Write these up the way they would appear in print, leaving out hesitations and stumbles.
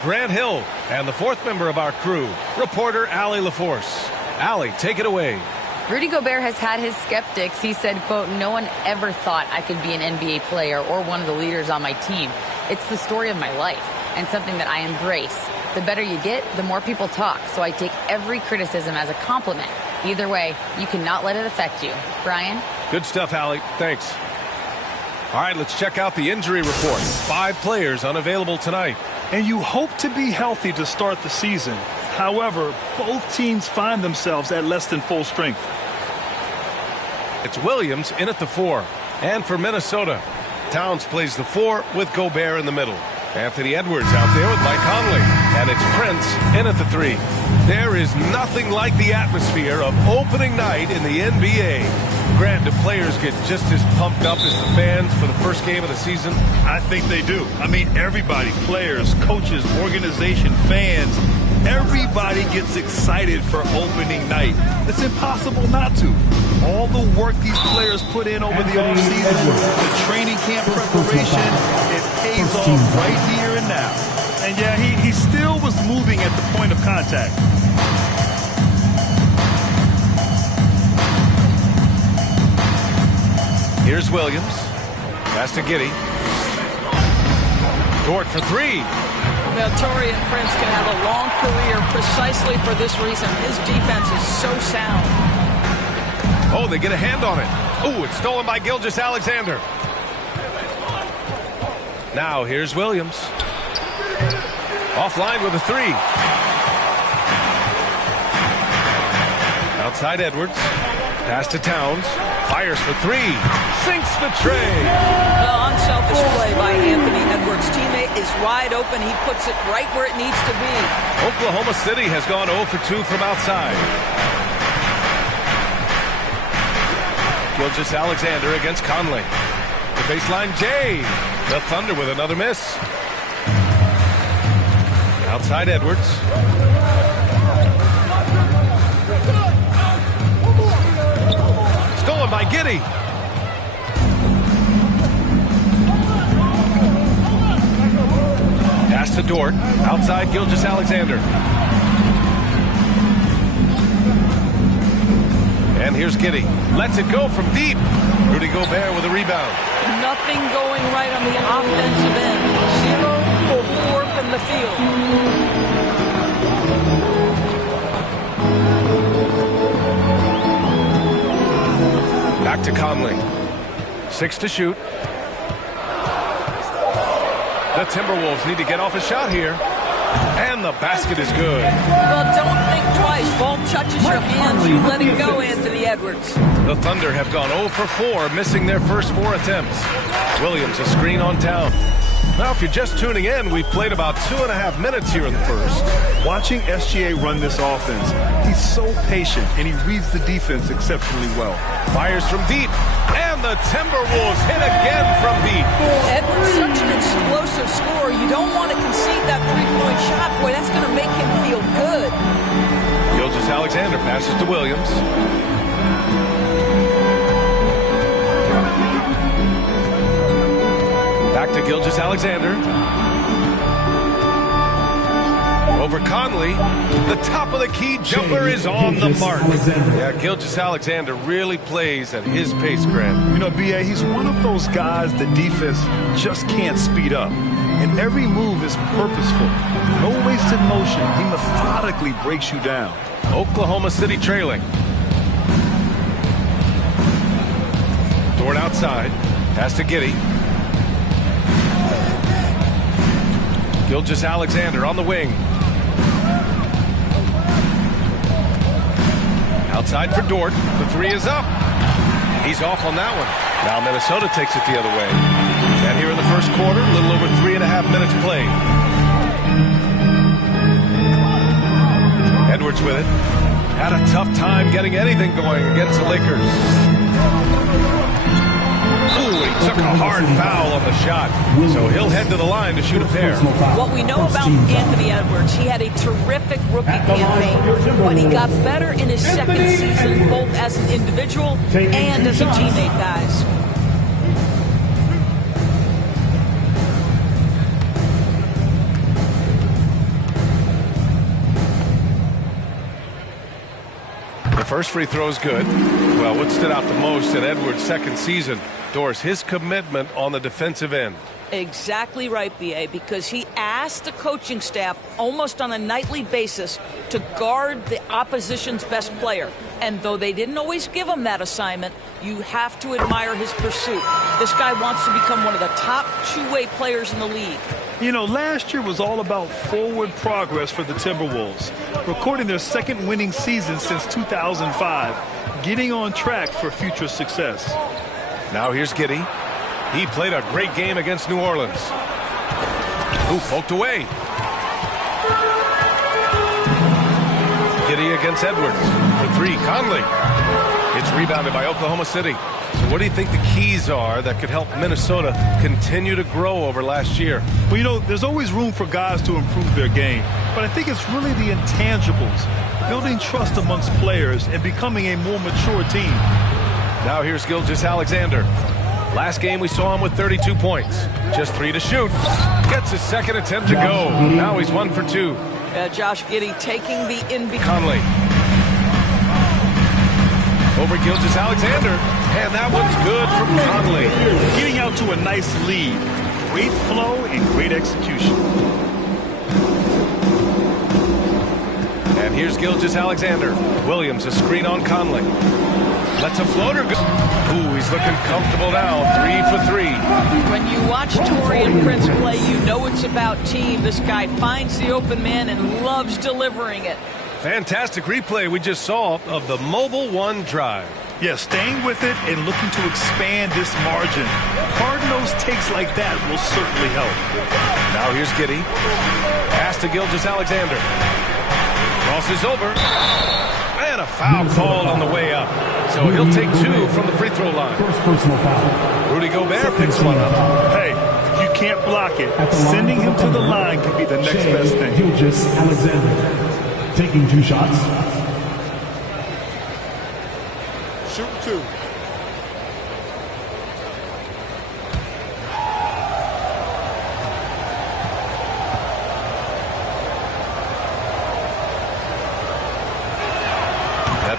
Grant Hill, and the fourth member of our crew, reporter Allie LaForce. Allie, take it away. Rudy Gobert has had his skeptics. He said, quote, "No one ever thought I could be an NBA player or one of the leaders on my team. It's the story of my life and something that I embrace. The better you get, the more people talk, so I take every criticism as a compliment. Either way, you cannot let it affect you." Brian? Good stuff, Allie. Thanks. All right, let's check out the injury report. 5 players unavailable tonight. And you hope to be healthy to start the season. However, both teams find themselves at less than full strength. It's Williams in at the 4. And for Minnesota, Towns plays the 4 with Gobert in the middle. Anthony Edwards out there with Mike Conley. And it's Prince in at the 3. There is nothing like the atmosphere of opening night in the NBA. Grant, do players get just as pumped up as the fans for the first game of the season? I think they do. I mean, everybody, players, coaches, organization, fans, everybody gets excited for opening night. It's impossible not to. All the work these players put in over the offseason, the training camp preparation, it pays off right here and now. And yeah, he still was moving at the point of contact. Here's Williams. Pass to Giddey. Dort for 3. Well, Taurean Prince can have a long career precisely for this reason. His defense is so sound. Oh, they get a hand on it. Oh, it's stolen by Gilgeous-Alexander. Now here's Williams. Offline with a 3. Outside Edwards. Pass to Towns. Fires for 3. Sinks the tray. Well, unselfish play by Anthony Edwards. Teammate is wide open. He puts it right where it needs to be. Oklahoma City has gone 0 for 2 from outside. Gilgeous-Alexander against Conley. The baseline Jay. The Thunder with another miss. Outside Edwards. Stolen by Giddey. Pass to Dort. Outside Gilgeous-Alexander. And here's Giddey. Lets it go from deep. Rudy Gobert with a rebound. Nothing going right on the offensive end. 0 for 4 from the field. Back to Conley. 6 to shoot. The Timberwolves need to get off a shot here. And the basket is good. Well, don't think twice. Ball touches your hands, you let it go, Anthony Edwards. The Thunder have gone 0 for 4, missing their first 4 attempts. Williams a screen on Town. Now, if you're just tuning in, we've played about 2.5 minutes here in the first. Watching SGA run this offense, he's so patient, and he reads the defense exceptionally well. Fires from deep, and the Timberwolves hit again from deep. Edwards, such an explosive scorer. You don't want to concede that three-point shot. Boy, that's going to make him feel good. Gilgeous-Alexander passes to Williams. Back to Gilgeous-Alexander. Over Conley. The top of the key jumper is on the mark. Yeah, Gilgeous-Alexander really plays at his pace, Grant. You know, B.A., he's one of those guys the defense just can't speed up. And every move is purposeful. No wasted motion. He methodically breaks you down. Oklahoma City trailing. Dort outside. Pass to Giddey. Gilgeous-Alexander on the wing. Outside for Dort. The 3 is up. He's off on that one. Now Minnesota takes it the other way. And here in the first quarter, a little over 3.5 minutes played. Edwards with it. Had a tough time getting anything going against the Lakers. Ooh, he took a hard foul on the shot. So he'll head to the line to shoot a pair. What we know about Anthony Edwards, he had a terrific rookie campaign, but he got better in his second season, both as an individual and as a teammate, guys. First free throw is good. Well, what stood out the most in Edwards' second season, Doris, his commitment on the defensive end. Exactly right, B.A., because he asked the coaching staff almost on a nightly basis to guard the opposition's best player. And though they didn't always give him that assignment, you have to admire his pursuit. This guy wants to become one of the top two-way players in the league. You know, last year was all about forward progress for the Timberwolves, recording their second winning season since 2005, getting on track for future success. Now here's Giddey. He played a great game against New Orleans. Ooh, poked away. Giddey against Edwards. For three, Conley. It's rebounded by Oklahoma City. So what do you think the keys are that could help Minnesota continue to grow over last year? Well, you know, there's always room for guys to improve their game. But I think it's really the intangibles, building trust amongst players and becoming a more mature team. Now here's Gilgeous-Alexander. Last game we saw him with 32 points. Just 3 to shoot. Gets his second attempt to go. Now he's 1 for 2. Josh Giddey taking the in-between. Conley. Over Gilgeous-Alexander. And that one's good from Conley. Getting out to a nice lead. Great flow and great execution. And here's Gilgeous-Alexander. Williams, a screen on Conley. Lets a floater go. Ooh, he's looking comfortable now. 3 for 3. When you watch Taurean Prince play, you know it's about team. This guy finds the open man and loves delivering it. Fantastic replay we just saw of the mobile one drive. Yeah, staying with it and looking to expand this margin. Hard-nosed takes like that will certainly help. Now here's Giddey. Pass to Gilgeous-Alexander. Crosses over. And a foul called on the way up. So he'll take 2 from the free throw line. First personal foul. Rudy Gobert picks one up. Hey, if you can't block it, sending him to the line could be the next best thing. Gilgeous-Alexander taking 2 shots. Shoot 2.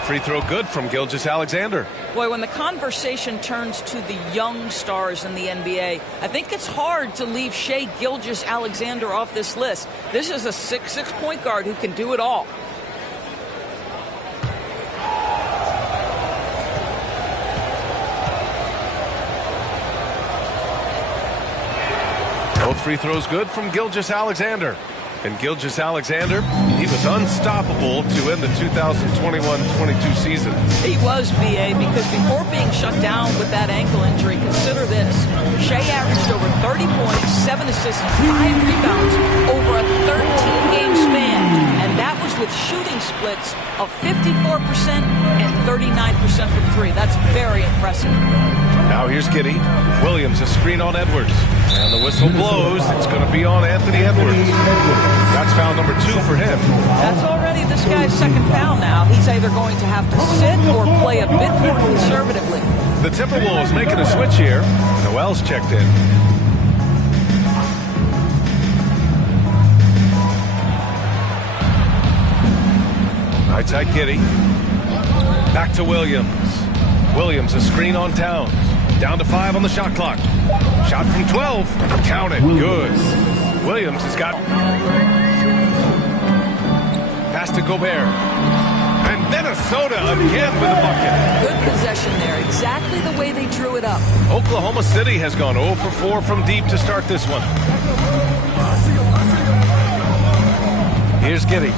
Free throw good from Gilgeous-Alexander. Boy, when the conversation turns to the young stars in the NBA, I think it's hard to leave Shai Gilgeous-Alexander off this list. This is a 6'6" point guard who can do it all. Both free throws good from Gilgeous-Alexander. And Gilgeous-Alexander, he was unstoppable to end the 2021-22 season. He was, B.A., because before being shut down with that ankle injury, consider this. Shai averaged over 30 points, 7 assists, 5 rebounds over a 13-game span. And that was with shooting splits of 54% and 39% from 3. That's very impressive. Now here's Giddey. Williams, a screen on Edwards. And the whistle blows. It's going to be on Anthony Edwards. That's foul number 2 for him. That's already this guy's second foul now. He's either going to have to sit or play a bit more conservatively. The Timberwolves making a switch here. Noel's checked in. Right side Giddey. Back to Williams. Williams, a screen on Towns. Down to 5 on the shot clock. Shot from 12. Count it. Good. Williams has got. Pass to Gobert. And Minnesota again with a bucket. Good possession there. Exactly the way they drew it up. Oklahoma City has gone 0 for 4 from deep to start this one. Here's Giddey.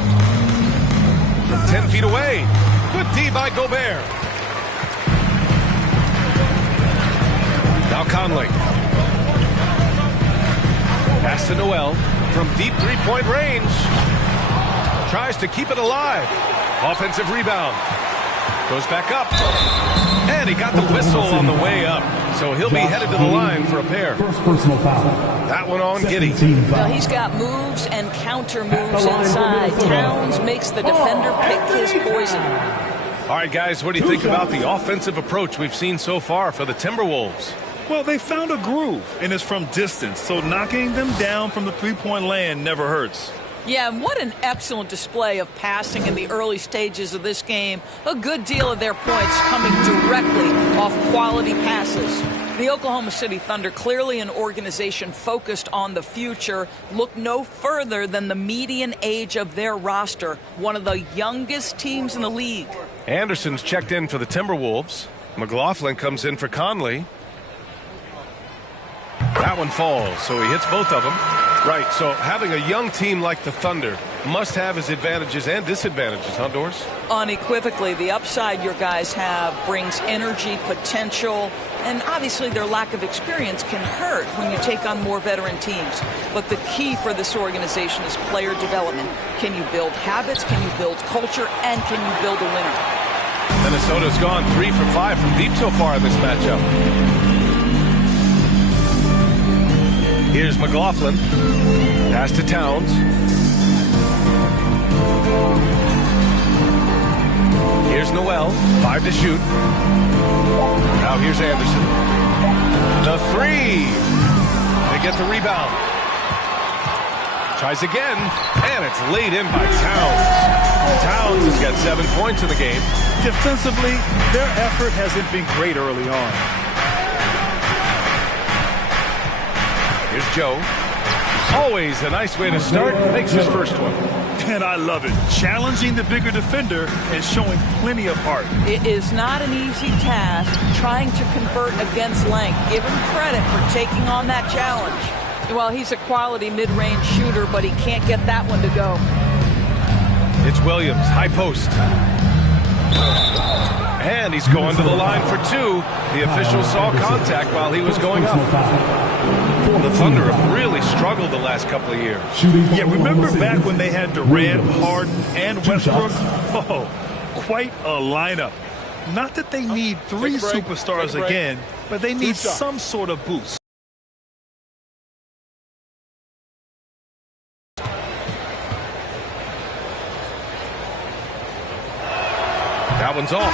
From 10 feet away. Good D by Gobert. Now Conley. Pass to Noel from deep three-point range. Tries to keep it alive. Offensive rebound. Goes back up. And he got the whistle on the way up. So he'll be headed to the line for a pair. First personal foul. That one on Giddey. Well, he's got moves and counter moves inside. Towns makes the defender pick his poison. All right, guys, what do you think about the offensive approach we've seen so far for the Timberwolves? Well, they found a groove, and it's from distance, so knocking them down from the three-point land never hurts. Yeah, and what an excellent display of passing in the early stages of this game. A good deal of their points coming directly off quality passes. The Oklahoma City Thunder, clearly an organization focused on the future, look no further than the median age of their roster, one of the youngest teams in the league. Anderson's checked in for the Timberwolves. McLaughlin comes in for Conley. That one falls, so he hits both of them. Right, so having a young team like the Thunder must have its advantages and disadvantages, huh, Doris? Unequivocally, the upside your guys have brings energy, potential, and obviously their lack of experience can hurt when you take on more veteran teams. But the key for this organization is player development. Can you build habits? Can you build culture? And can you build a winner? Minnesota's gone 3 for 5 from deep so far in this matchup. Here's McLaughlin. Pass to Towns. Here's Noel. 5 to shoot. Now here's Anderson. The 3. They get the rebound. Tries again, and it's laid in by Towns. Towns has got 7 points in the game. Defensively, their effort hasn't been great early on. Here's Joe. Always a nice way to start. Makes his first one. And I love it. Challenging the bigger defender and showing plenty of heart. It is not an easy task trying to convert against length. Give him credit for taking on that challenge. Well, he's a quality mid-range shooter, but he can't get that one to go. It's Williams, high post. And he's going to the line for 2. The official saw contact while he was going up. The Thunder have really struggled the last couple of years. Yeah, remember back when they had Durant, Harden, and Westbrook? Oh, quite a lineup. Not that they need 3 superstars again, but they need some sort of boost. That one's off.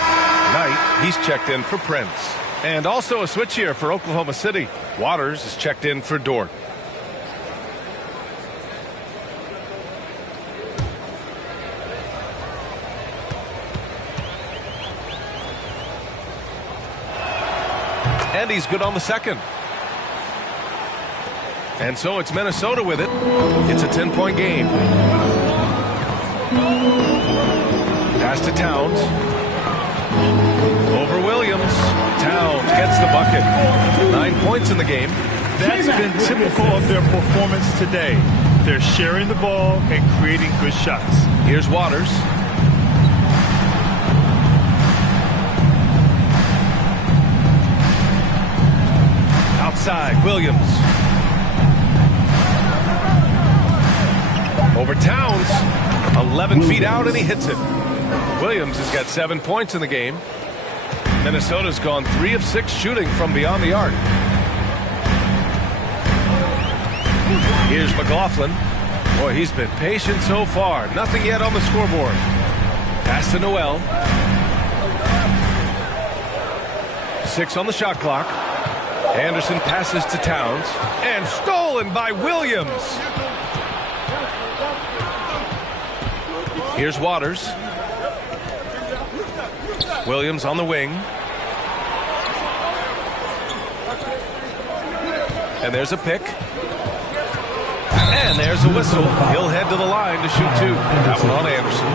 Knight, he's checked in for Prince. And also a switch here for Oklahoma City. Waters is checked in for Dort. And he's good on the second. And so it's Minnesota with it. It's a 10-point game. Pass to Towns. Over Williams. Towns gets the bucket. 9 points in the game. That's been typical of their performance today. They're sharing the ball and creating good shots. Here's Waters. Outside, Williams. Over Towns. 11 feet out, and he hits it. Williams has got 7 points in the game. Minnesota's gone 3 of 6 shooting from beyond the arc. Here's McLaughlin. Boy, he's been patient so far. Nothing yet on the scoreboard. Pass to Noel. 6 on the shot clock. Anderson passes to Towns. And stolen by Williams. Here's Waters. Williams on the wing. And there's a pick. And there's a whistle. He'll head to the line to shoot 2. That one on Anderson.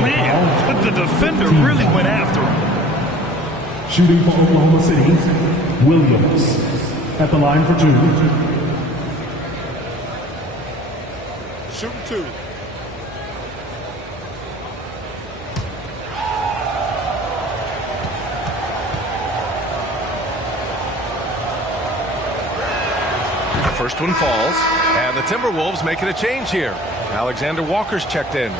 Man, but the defender really went after him. Shooting for Oklahoma City, Williams. At the line for 2. Shooting 2. First one falls, and the Timberwolves making a change here. Alexander Walker's checked in.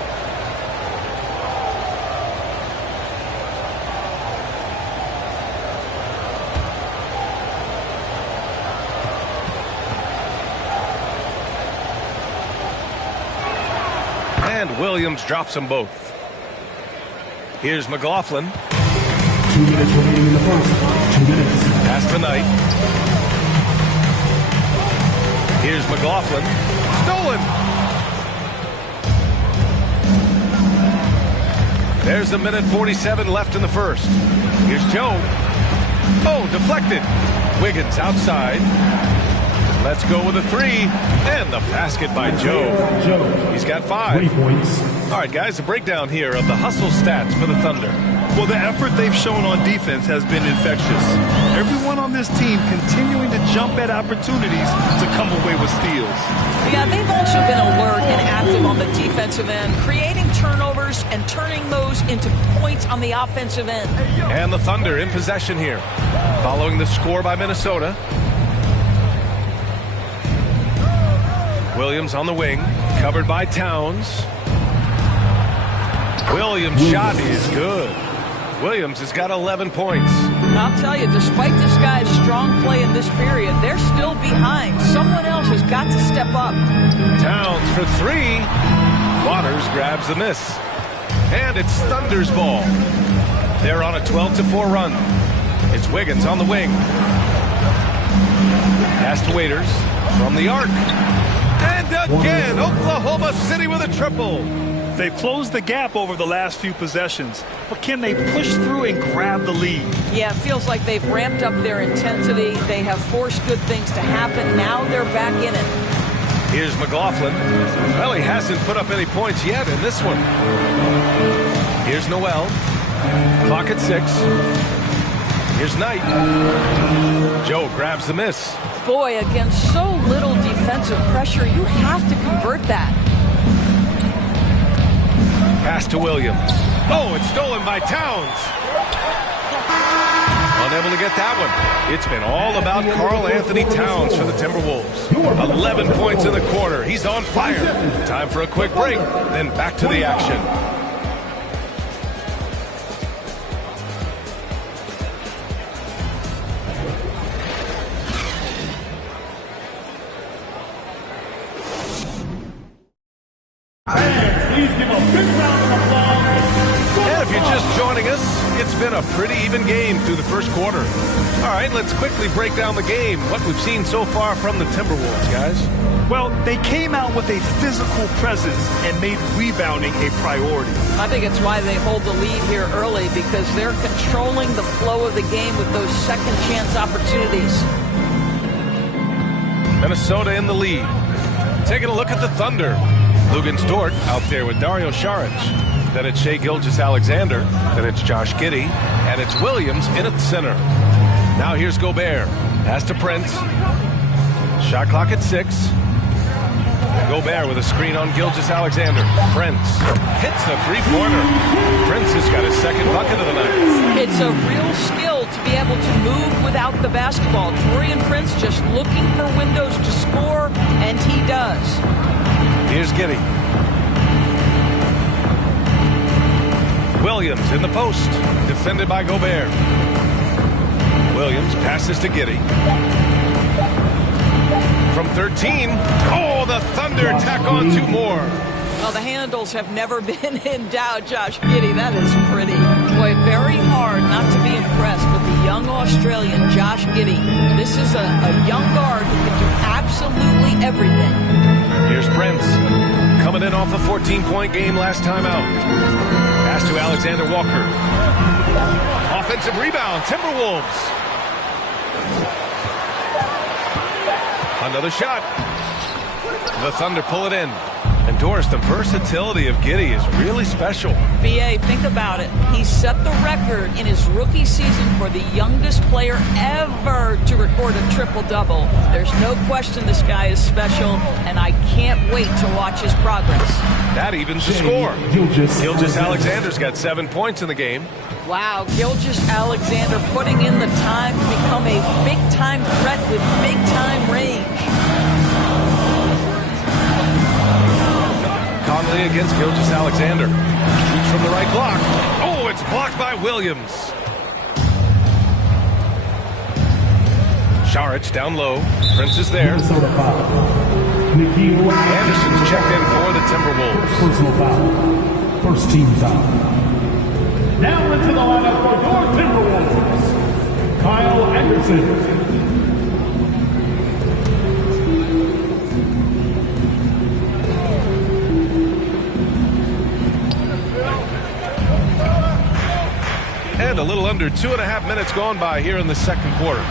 And Williams drops them both. Here's McLaughlin. 2 minutes remaining in the first. 2 minutes. Pass to Knight. Here's McLaughlin. Stolen. There's a minute 47 left in the first. Here's Joe. Oh, deflected. Wiggins outside. Let's go with a three. And the basket by Joe. He's got 5. 3 points. All right, guys, a breakdown here of the hustle stats for the Thunder. Well, the effort they've shown on defense has been infectious. Everyone on this team continuing to jump at opportunities to come away with steals. Yeah, they've also been alert and active on the defensive end, creating turnovers and turning those into points on the offensive end. And the Thunder in possession here, following the score by Minnesota. Williams on the wing, covered by Towns. Williams' shot is good. Williams has got 11 points. I'll tell you, despite this guy's strong play in this period, they're still behind. Someone else has got to step up. Towns for 3. Waters grabs the miss. And it's Thunder's ball. They're on a 12-4 run. It's Wiggins on the wing. Pass to Waiters from the arc. And again, Oklahoma City with a triple. They've closed the gap over the last few possessions, but can they push through and grab the lead? Yeah, it feels like they've ramped up their intensity. They have forced good things to happen. Now they're back in it. Here's McLaughlin. Well, he hasn't put up any points yet in this one. Here's Noel. Clock at 6. Here's Knight. Joe grabs the miss. Boy, against so little defensive pressure, you have to convert that. Pass to Williams. Oh, it's stolen by Towns. Unable to get that one. It's been all about Karl Anthony Towns for the Timberwolves. 11 points in the quarter. He's on fire. Time for a quick break, then back to the action. Please give a big round of applause. And if you're just joining us, it's been a pretty even game through the first quarter. All right, let's quickly break down the game. What we've seen so far from the Timberwolves, guys. Well, they came out with a physical presence and made rebounding a priority. I think it's why they hold the lead here early, because they're controlling the flow of the game with those second chance opportunities. Minnesota in the lead. Taking a look at the Thunder. Lugan Stort out there with Dario Saric. Then it's Shai Gilgeous-Alexander. Then it's Josh Giddey. And it's Williams in at the center. Now here's Gobert. Pass to Prince. Shot clock at 6. Gobert with a screen on Gilgeous-Alexander. Prince hits the three-pointer. Prince has got his second bucket of the night. It's a real skill to be able to move without the basketball. Taurean Prince just looking for windows to score, and he does. Here's Giddey. Williams in the post. Defended by Gobert. Williams passes to Giddey. From 13. Oh, the Thunder tack on 2 more. Well, the handles have never been in doubt, Josh Giddey. That is pretty. Boy, very hard not to be impressed with the young Australian Josh Giddey. This is a young guard who can do absolutely everything. Here's Prince. Coming in off a 14-point game last time out. Pass to Alexander Walker. Offensive rebound, Timberwolves. Another shot. The Thunder pull it in. And Doris, the versatility of Giddey is really special. B.A., think about it. He set the record in his rookie season for the youngest player ever to record a triple-double. There's no question this guy is special, and I can't wait to watch his progress. That evens the score. Gilgeous-Alexander's got 7 points in the game. Wow, Gilgeous-Alexander putting in the time to become a big-time threat with big-time range. Conley against Gilgeous-Alexander. Shoots from the right block. Oh, it's blocked by Williams. Saric down low. Prince is there. Anderson's checked in for the Timberwolves. Personal foul. First team foul. Now into the lineup for your Timberwolves, Kyle Anderson. And a little under 2.5 minutes gone by here in the second quarter.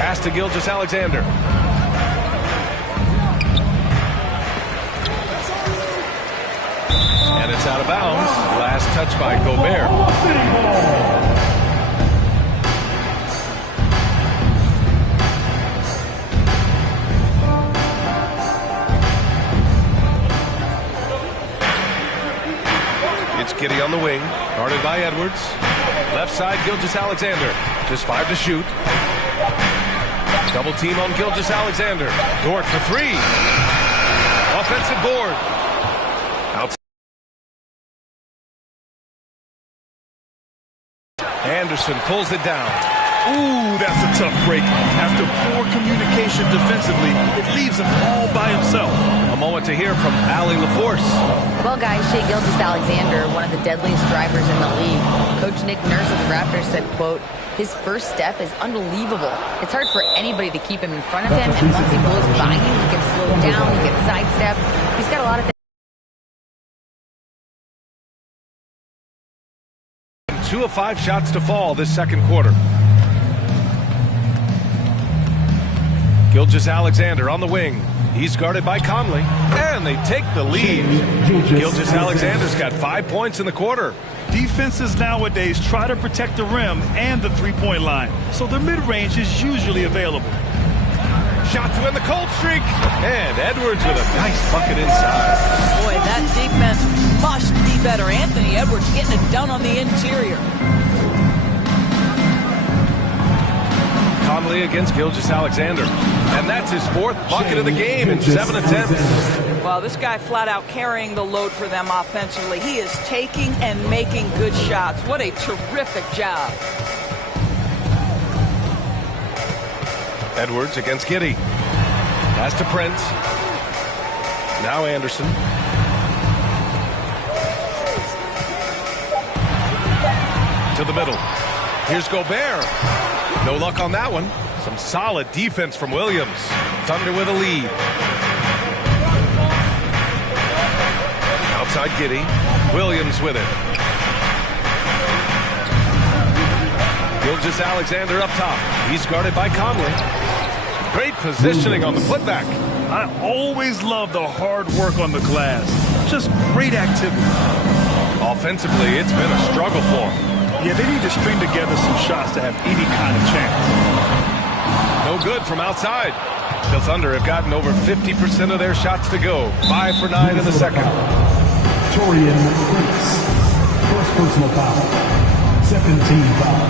Pass to Gilgeous-Alexander. And it's out of bounds. Last touch by Gobert. It's Giddey on the wing, guarded by Edwards. Left side, Gilgeous-Alexander. Just 5 to shoot. Double team on Gilgeous-Alexander. Dort for 3. Offensive board. Outside. Anderson pulls it down. Ooh, that's a tough break. After poor communication defensively, it leaves him all by himself. A moment to hear from Allie LaForce. Well, guys, Shai Gilgeous-Alexander, one of the deadliest drivers in the league. Coach Nick Nurse of the Raptors said, quote, his first step is unbelievable. It's hard for anybody to keep him in front of him, and once he blows by him, he can slow down, he can sidestep. He's got a lot of things. 2 of 5 shots to fall this second quarter. Gilgeous-Alexander on the wing. He's guarded by Conley. And they take the lead. Gilgeous-Alexander's got 5 points in the quarter. Defenses nowadays try to protect the rim and the three-point line, so their mid-range is usually available. Shot to end the cold streak. And Edwards with a nice bucket inside. Boy, that defense must be better. Anthony Edwards getting it done on the interior. Conley against Gilgeous-Alexander. And that's his 4th bucket of the game in 7 attempts. Well, this guy flat out carrying the load for them offensively. He is taking and making good shots. What a terrific job. Edwards against Giddey. Pass to Prince. Now Anderson. To the middle. Here's Gobert. No luck on that one. Some solid defense from Williams. Thunder with a lead. Outside Giddey. Williams with it. Gilgeous-Alexander up top. He's guarded by Conley. Great positioning on the putback. I always love the hard work on the glass. Just great activity. Offensively, it's been a struggle for him. Yeah, they need to string together some shots to have any kind of chance. No good from outside. The Thunder have gotten over 50% of their shots to go. 5 for 9 in the second. Torian Prince. First personal foul. Second team foul.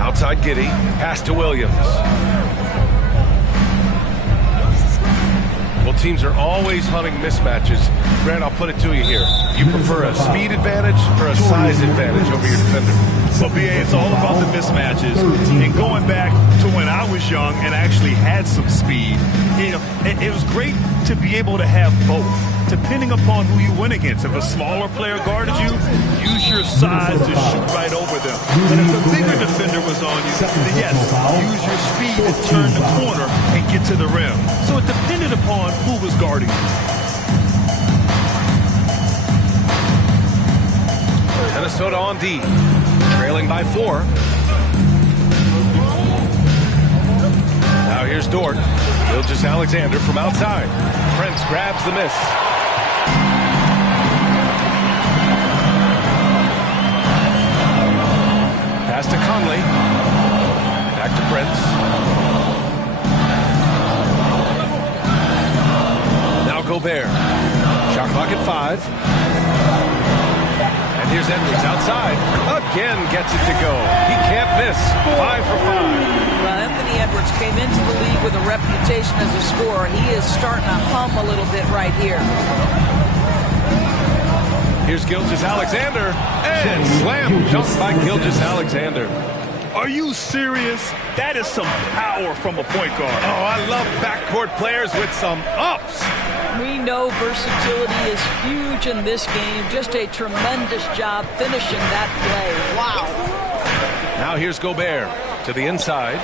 Outside Giddey. Pass to Williams. Well, teams are always hunting mismatches. Grant, I'll put it to you here. You prefer a speed advantage or a size advantage over your defender? Well, BA, it's all about the mismatches. And going back to when I was young and actually had some speed, you know, it was great to be able to have both, depending upon who you went against. If a smaller player guarded you, use your size to shoot right over them. And if the bigger defender was on you, then yes, use your speed to turn the corner and get to the rim. So it depended upon who was guarding you. Minnesota on D, trailing by 4. Now here's Dort. Gilgeous-Alexander from outside. Prince grabs the miss. Pass to Conley. Back to Prince. Now Gobert. Shot clock at 5. And here's Edwards outside. Again gets it to go. He can't miss. 5 for 5. Well, Anthony Edwards came into the league with a reputation as a scorer. He is starting to hum a little bit right here. Here's Gilgeous-Alexander. And slam dunk by Gilgeous-Alexander. Are you serious? That is some power from a point guard. Oh, I love backcourt players with some ups. We know versatility is huge in this game. Just a tremendous job finishing that play. Wow. Now here's Gobert to the inside.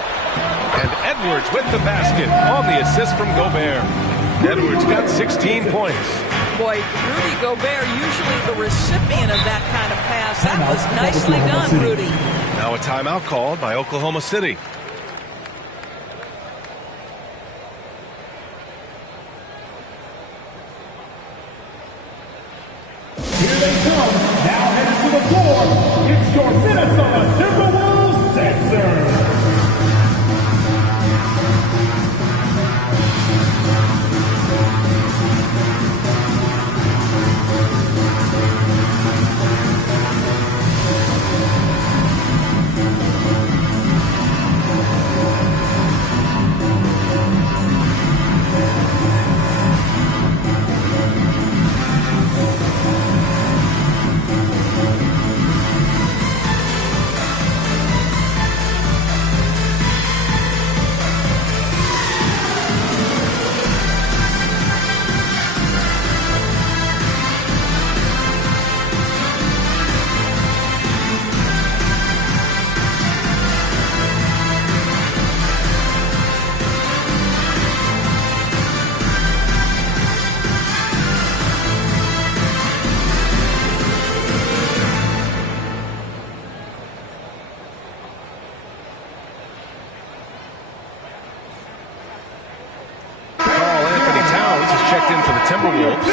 And Edwards with the basket on the assist from Gobert. Edwards got 16 points. Boy, Rudy Gobert, usually the recipient of that kind of pass. That was nicely done, Rudy. Now a timeout called by Oklahoma City. Here they come, now headed to the floor. It's your Minnesota Timberwolves Sixers. Checked in for the Timberwolves.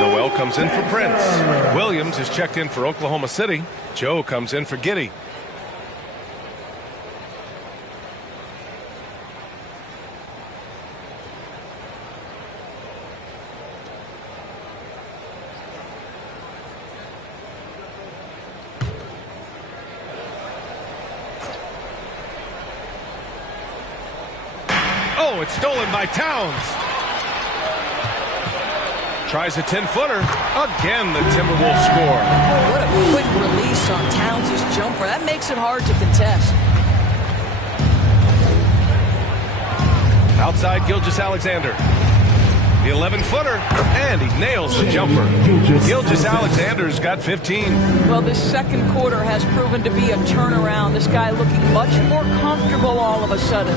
Noel comes in for Prince. Williams is checked in for Oklahoma City. Joe comes in for Giddey. Oh, it's stolen by Towns. Tries a 10-footer. Again, the Timberwolves score. Oh, what a quick release on Towns' jumper. That makes it hard to contest. Outside Gilgeous-Alexander. The 11-footer. And he nails the jumper. Gilgeous-Alexander's got 15. Well, this second quarter has proven to be a turnaround. This guy looking much more comfortable all of a sudden.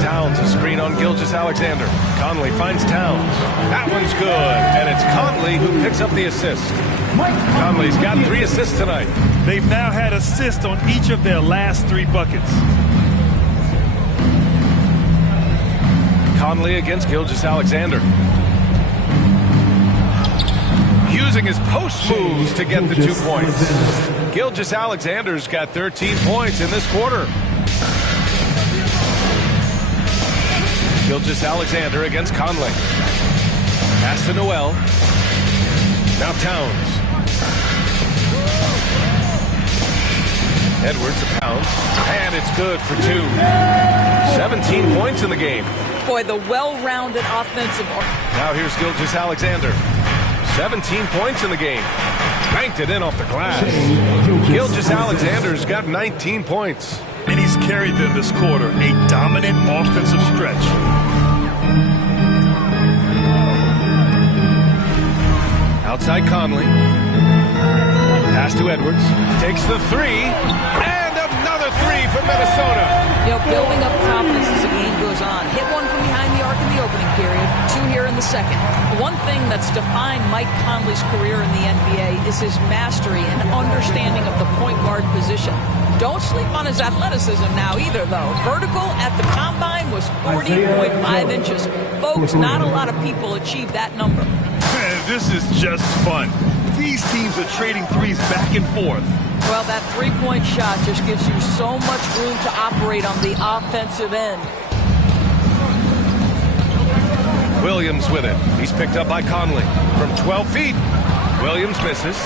Towns, a screen on Gilgeous-Alexander. Conley finds Towns. That one's good. And it's Conley who picks up the assist. Conley's got 3 assists tonight. They've now had assists on each of their last 3 buckets. Conley against Gilgeous-Alexander. Using his post moves to get the 2 points. Gilgeous-Alexander's got 13 points in this quarter. Gilgeous-Alexander against Conley. Pass to Noel. Now Towns. Edwards to Towns. And it's good for 2. 17 points in the game. Boy, the well-rounded offensive. Now here's Gilgeous-Alexander. 17 points in the game. Banked it in off the glass. Gilgeous-Alexander's got 19 points. And he's carried them this quarter. A dominant offensive stretch. Outside Conley. Pass to Edwards. Takes the 3. And another 3 for Minnesota. You know, building up confidence as the game goes on. Hit one from behind the arc in the opening period. 2 here in the second. One thing that's defined Mike Conley's career in the NBA is his mastery and understanding of the point guard position. Don't sleep on his athleticism now either, though. Vertical at the combine was 40.5 inches. Folks, not a lot of people achieve that number. This is just fun. These teams are trading threes back and forth. Well, that three-point shot just gives you so much room to operate on the offensive end. Williams with it. He's picked up by Conley from 12 feet. Williams misses.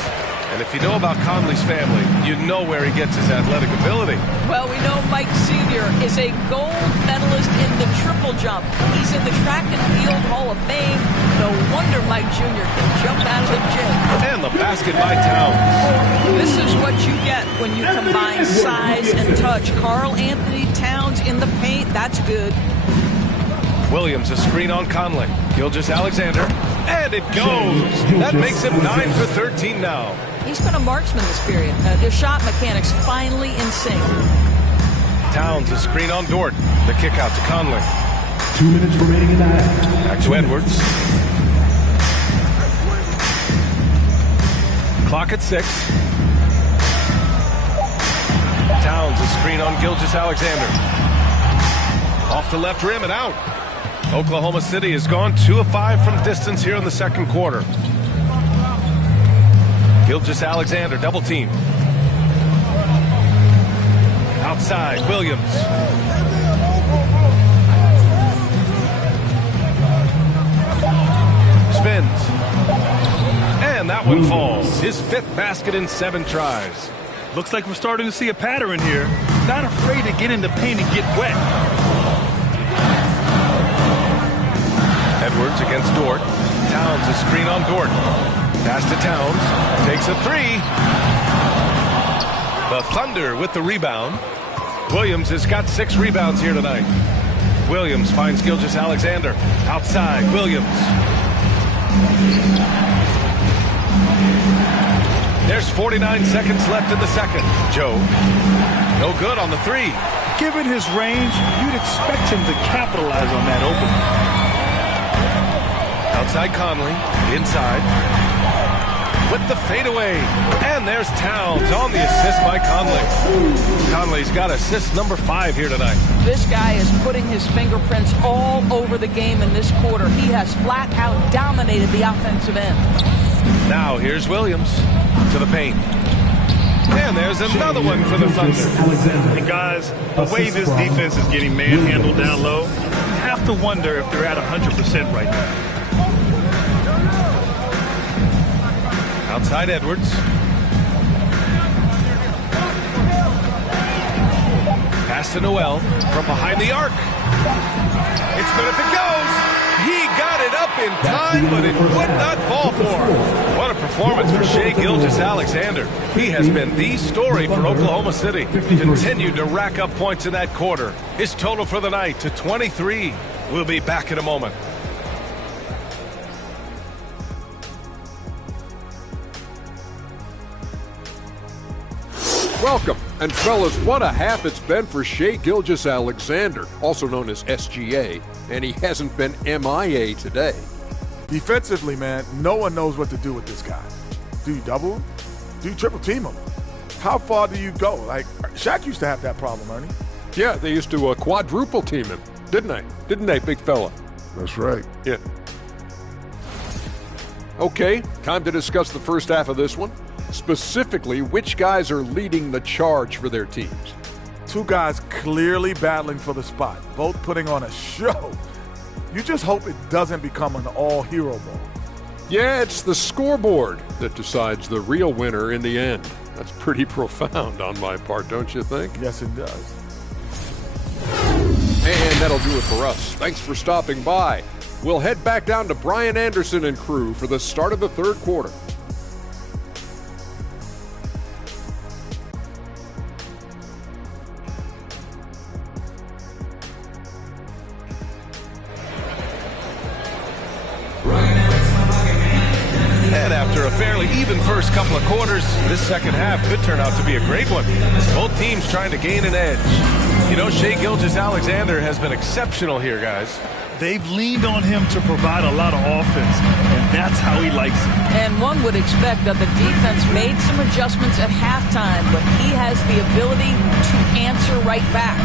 And if you know about Conley's family, you know where he gets his athletic ability. Well, we know Mike Sr. is a gold medalist in the triple jump. He's in the track and field Hall of Fame. No wonder Mike Jr. can jump out of the gym. And the basket by Towns. This is what you get when you combine size and touch. Karl Anthony Towns in the paint. That's good. Williams, a screen on Conley. Gilgeous-Alexander. And it goes. That makes him 9 for 13 now. He's been a marksman this period. Their shot mechanics finally in sync. Towns, a screen on Dort. The kick out to Conley. 2 minutes remaining in the half. Back to Edwards. Clock at 6. Towns, a screen on Gilgeous-Alexander. Off the left rim and out. Oklahoma City has gone 2 of 5 from distance here in the second quarter. Gilgeous-Alexander, double team. Outside, Williams. Spins. And that one falls. His 5th basket in 7 tries. Looks like we're starting to see a pattern here. Not afraid to get in the paint and get wet. Edwards against Dort. Towns, a screen on Dort. Pass to Towns. Takes a 3. The Thunder with the rebound. Williams has got 6 rebounds here tonight. Williams finds Gilgeous-Alexander. Outside, Williams. There's 49 seconds left in the second. Joe. No good on the 3. Given his range, you'd expect him to capitalize on that opening. Outside Conley. Inside. With the fadeaway. And there's Towns on the assist by Conley. Conley's got assist number 5 here tonight. This guy is putting his fingerprints all over the game in this quarter. He has flat out dominated the offensive end. Now here's Williams to the paint. And there's another one for the Thunder. And guys, the way this defense is getting manhandled down low, you have to wonder if they're at 100% right now. Outside Edwards. Pass to Noel from behind the arc. It's good if it goes. He got it up in time, but it would not fall for him. What a performance for Shai Gilgeous-Alexander. He has been the story for Oklahoma City. Continued to rack up points in that quarter. His total for the night to 23. We'll be back in a moment. Welcome. And fellas, what a half it's been for Shai Gilgeous-Alexander, also known as SGA, and he hasn't been MIA today. Defensively, man, no one knows what to do with this guy. Do you double him? Do you triple team him? How far do you go? Like, Shaq used to have that problem, Ernie. Yeah, they used to quadruple team him, didn't they? Didn't they, big fella? That's right. Yeah. Okay, time to discuss the first half of this one. Specifically, which guys are leading the charge for their teams? 2 guys clearly battling for the spot, both putting on a show. You just hope it doesn't become an all-hero ball. Yeah, it's the scoreboard that decides the real winner in the end. That's pretty profound on my part, don't you think? Yes, it does. And that'll do it for us. Thanks for stopping by. We'll head back down to Brian Anderson and crew for the start of the third quarter. And after a fairly even first couple of quarters, this second half could turn out to be a great one, as both teams trying to gain an edge. You know, Shai Gilgeous-Alexander has been exceptional here, guys. They've leaned on him to provide a lot of offense, and that's how he likes it. And one would expect that the defense made some adjustments at halftime, but he has the ability to answer right back.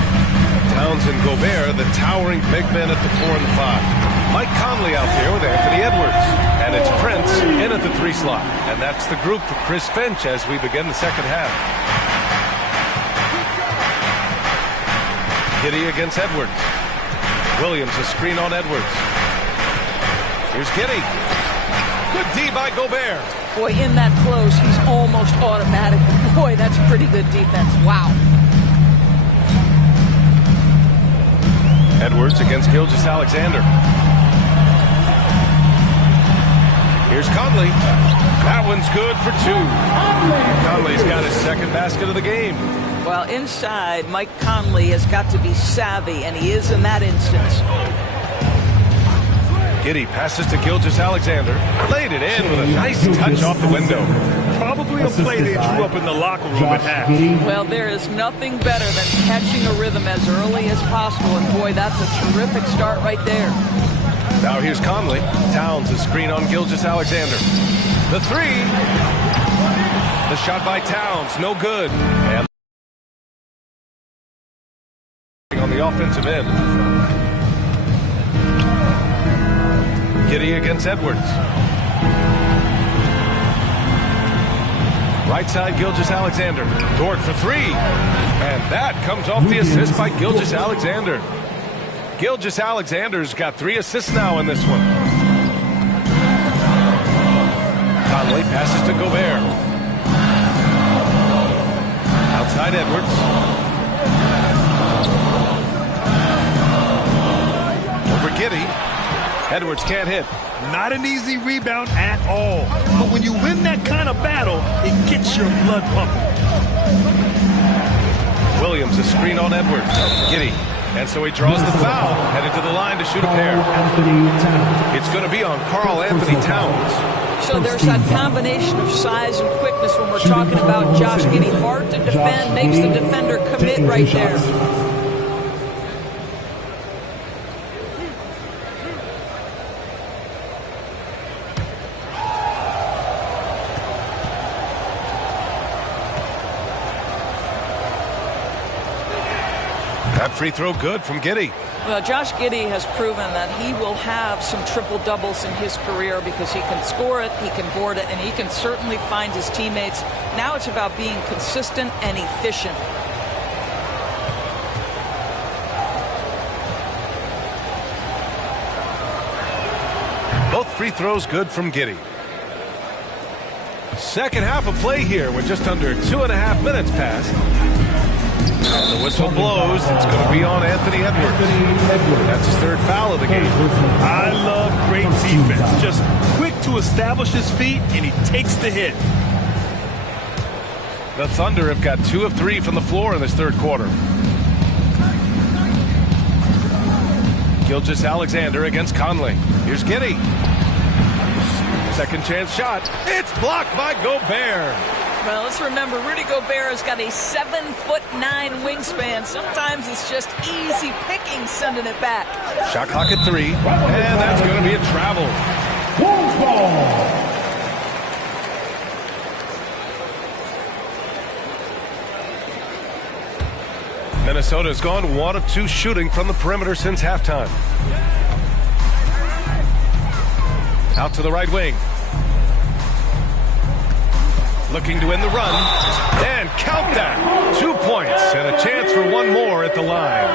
Towns and Gobert, the towering big men at the 4 and the 5. Mike Conley out there with Anthony Edwards. And it's Prince in at the 3 slot. And that's the group for Chris Finch as we begin the second half. Giddey against Edwards. Williams, a screen on Edwards. Here's Giddey. Good D by Gobert. Boy, in that close, he's almost automatic. Boy, that's pretty good defense. Wow. Edwards against Gilgeous-Alexander. Here's Conley. That one's good for 2. Conley's got his second basket of the game. Well, inside, Mike Conley has got to be savvy, and he is in that instance. Giddey passes to Gilgeous-Alexander. Laid it in with a nice touch off the window. Probably a play they drew up in the locker room at half. Well, there is nothing better than catching a rhythm as early as possible. And boy, that's a terrific start right there. Now here's Conley. Towns is screen on Gilgeous-Alexander. The three. The shot by Towns, no good. And on the offensive end. Giddey against Edwards. Right side, Gilgeous-Alexander. Dort for three. And that comes off the assist by Gilgeous-Alexander. Gilgeous-Alexander's got 3 assists now in this one. Conley passes to Gobert. Outside Edwards. Over Giddey. Edwards can't hit. Not an easy rebound at all. But when you win that kind of battle, it gets your blood pumping. Williams, a screen on Edwards. Giddey. And so he draws the foul. Headed to the line to shoot a pair. It's going to be on Karl Anthony Towns. So there's that combination of size and quickness when we're talking about Josh Giddey. Hard to defend, makes the defender commit right there. That free throw good from Giddey. Well, Josh Giddey has proven that he will have some triple-doubles in his career because he can score it, he can board it, and he can certainly find his teammates. Now it's about being consistent and efficient. Both free throws good from Giddey. Second half of play here with just under 2.5 minutes passed. And the whistle blows. It's going to be on Anthony Edwards. That's his 3rd foul of the game. I love great defense. Just quick to establish his feet, and he takes the hit. The Thunder have got 2 of 3 from the floor in this 3rd quarter. Gilgeous-Alexander against Conley. Here's Giddey. Second chance shot. It's blocked by Gobert. Well, let's remember, Rudy Gobert has got a 7'9" wingspan. Sometimes it's just easy picking sending it back. Shot clock at 3, and that's going to be a travel. Wolves ball. Minnesota's gone 1 of 2 shooting from the perimeter since halftime. Out to the right wing. Looking to win the run. And count that. 2 points and a chance for 1 more at the line.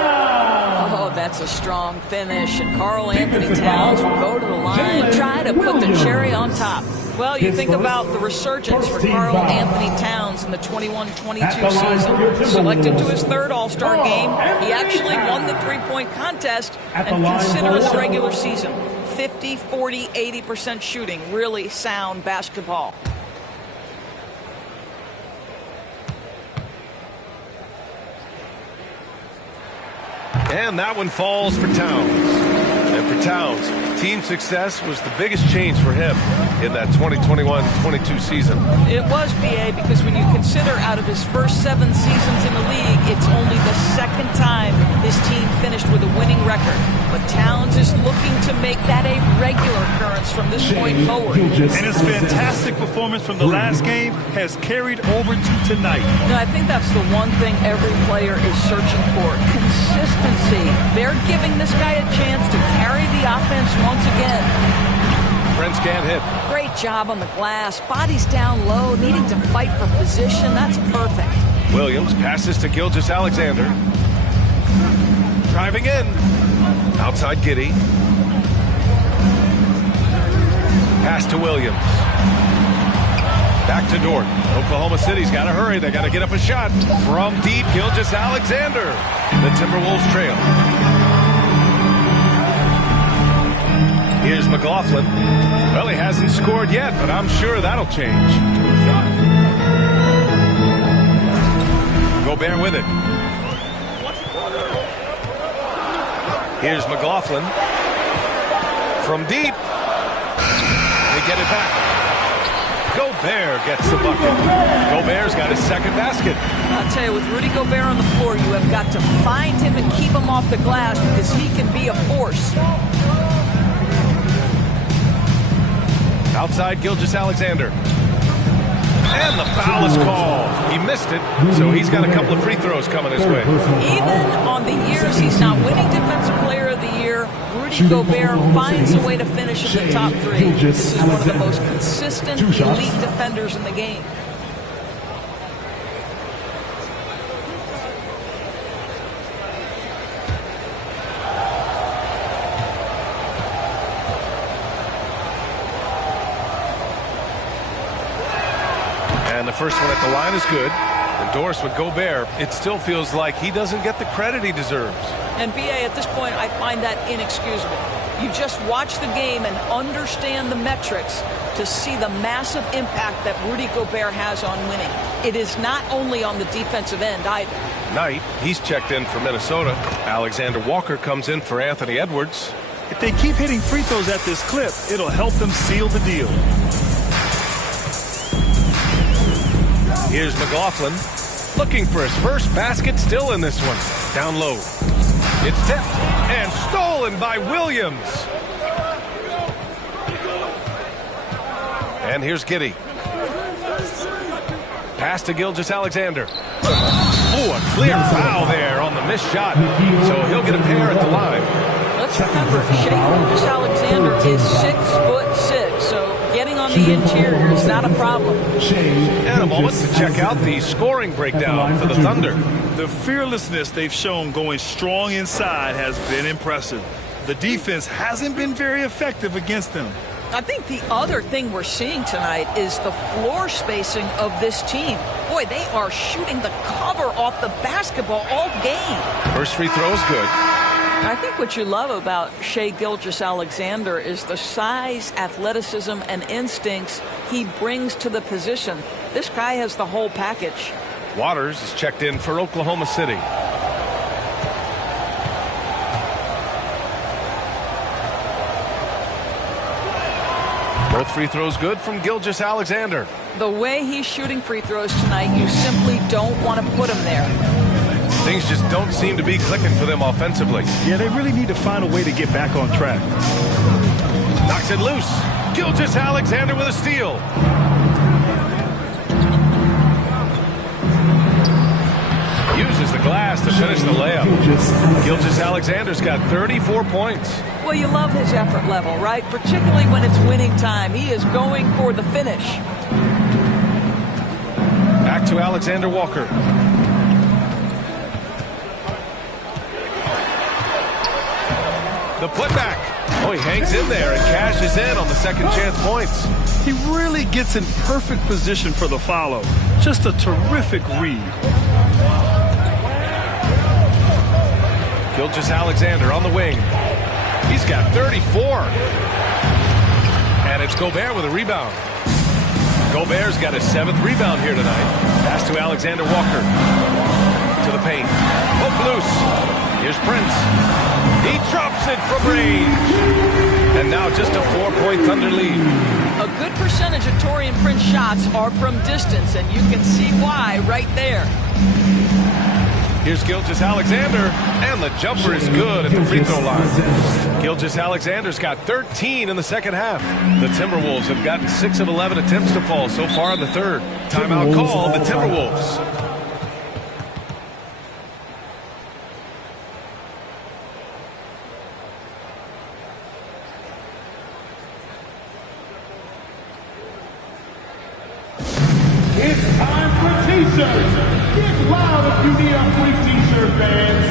Oh, that's a strong finish. And Karl Anthony Towns will go to the line, try to put the cherry on top. Well, you think about the resurgence for Karl Anthony Towns in the 21-22 season. Selected to his 3rd All-Star game. He actually won the 3-point contest. And consider his regular season. 50, 40, 80% shooting. Really sound basketball. And that one falls for Towns. And for Towns, team success was the biggest change for him in that 2021-22 season. It was, BA, because when you consider out of his first 7 seasons in the league, it's only the 2nd time his team finished with a winning record. But Towns is looking to make that a regular occurrence from this point forward. And his fantastic performance from the last game has carried over to tonight. No, I think that's the one thing every player is searching for. Consistency. They're giving this guy a chance to carry the offense once again. Prince can't hit. Great job on the glass. Body's down low, needing to fight for position. That's perfect. Williams passes to Gilgeous-Alexander. Driving in. Outside Giddey. Pass to Williams. Back to Dort. Oklahoma City's got to hurry. They got to get up a shot. From deep, Gilgeous-Alexander. The Timberwolves trail. Here's McLaughlin. Well, he hasn't scored yet, but I'm sure that'll change. Gobert with it. Here's McLaughlin. From deep. They get it back. Gobert gets the bucket. Gobert's got his second basket. I'll tell you, with Rudy Gobert on the floor, you have got to find him and keep him off the glass because he can be a force. Outside, Gilgeous-Alexander. And the foul is called. He missed it, so he's got a couple of free throws coming his way. Even on the years he's not winning Defensive Player of the Year, Rudy Gobert finds a way to finish in the top three. This is one of the most consistent elite defenders in the game. And the first one at the line is good. Endorsed with Gobert. It still feels like he doesn't get the credit he deserves. And BA, at this point, I find that inexcusable. You just watch the game and understand the metrics to see the massive impact that Rudy Gobert has on winning. It is not only on the defensive end either. Knight, he's checked in for Minnesota. Alexander Walker comes in for Anthony Edwards. If they keep hitting free throws at this clip, it'll help them seal the deal. Here's McLaughlin, looking for his first basket, still in this one. Down low. It's tipped and stolen by Williams. And here's Giddey. Pass to Gilgeous-Alexander. Oh, a clear foul there on the missed shot. So he'll get a pair at the line. Let's remember, Shai Gilgeous-Alexander is 6'6", so getting on the interior is not a problem. And a moment to check out the scoring breakdown for the Thunder. The fearlessness they've shown going strong inside has been impressive. The defense hasn't been very effective against them. I think the other thing we're seeing tonight is the floor spacing of this team. Boy, they are shooting the cover off the basketball all game. First free throw is good. I think what you love about Shai Gilgeous-Alexander is the size, athleticism, and instincts he brings to the position. This guy has the whole package. Waters is checked in for Oklahoma City. Both free throws good from Gilgeous-Alexander. The way he's shooting free throws tonight, you simply don't want to put him there. Things just don't seem to be clicking for them offensively. Yeah, they really need to find a way to get back on track. Knocks it loose. Gilgeous-Alexander with a steal. Uses the glass to finish the layup. Gilgeous-Alexander's got 34 points. Well, you love his effort level, right? Particularly when it's winning time. He is going for the finish. Back to Alexander Walker. The putback. Oh, he hangs in there and cashes in on the second chance points. He really gets in perfect position for the follow. Just a terrific read. Gilgeous-Alexander on the wing. He's got 34. And it's Gobert with a rebound. Gobert's got his 7th rebound here tonight. Pass to Alexander Walker. To the paint. Poke loose. Here's Prince. He drops it from range. And now just a 4-point Thunder lead. A good percentage of Taurean Prince shots are from distance, and you can see why right there. Here's Gilgeous-Alexander, and the jumper is good at the free throw line. Gilgeous-Alexander's got 13 in the second half. The Timberwolves have gotten 6 of 11 attempts to fall so far in the third. Timeout called the Timberwolves. It's time for t-shirts. Get loud if you need a free t-shirt, fans.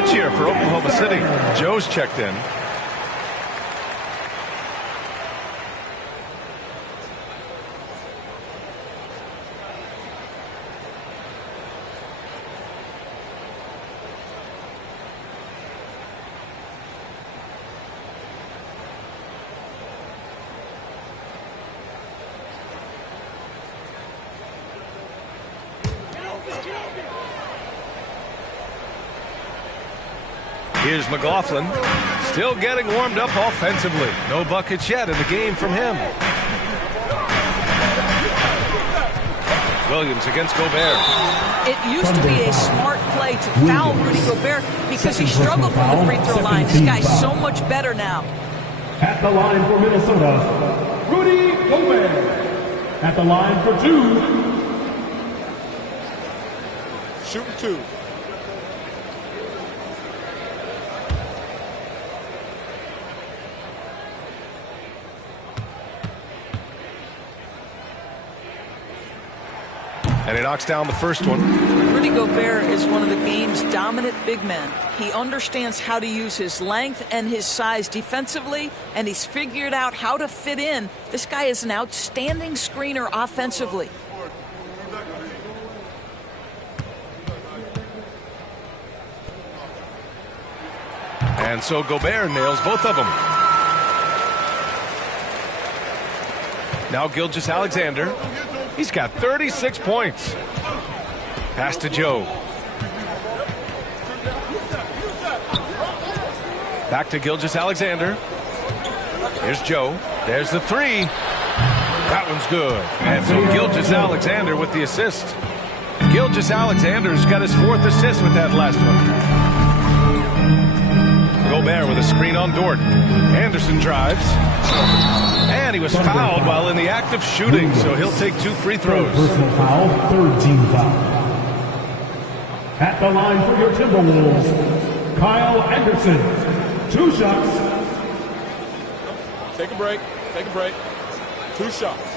switch here for Oklahoma City. Joe's checked in. Here's McLaughlin, still getting warmed up offensively. No buckets yet in the game from him. Williams against Gobert. It used to be a smart play to foul Rudy Gobert because he struggled from the free throw line. This guy's so much better now. At the line for Minnesota, Rudy Gobert. At the line for 2. Shooting 2. And he knocks down the first one. Rudy Gobert is one of the game's dominant big men. He understands how to use his length and his size defensively, and he's figured out how to fit in. This guy is an outstanding screener offensively. And so Gobert nails both of them. Now Gilgeous-Alexander. He's got 36 points. Pass to Joe. Back to Gilgeous-Alexander. Here's Joe. There's the 3. That one's good. And so Gilgeous-Alexander with the assist. Gilgeous-Alexander's got his 4th assist with that last one. Gobert with a screen on Dort. Anderson drives. And he was fouled while in the act of shooting, so he'll take 2 free throws. Personal foul, 3rd team foul. At the line for your Timberwolves, Kyle Anderson. 2 shots. Take a break. Take a break. 2 shots.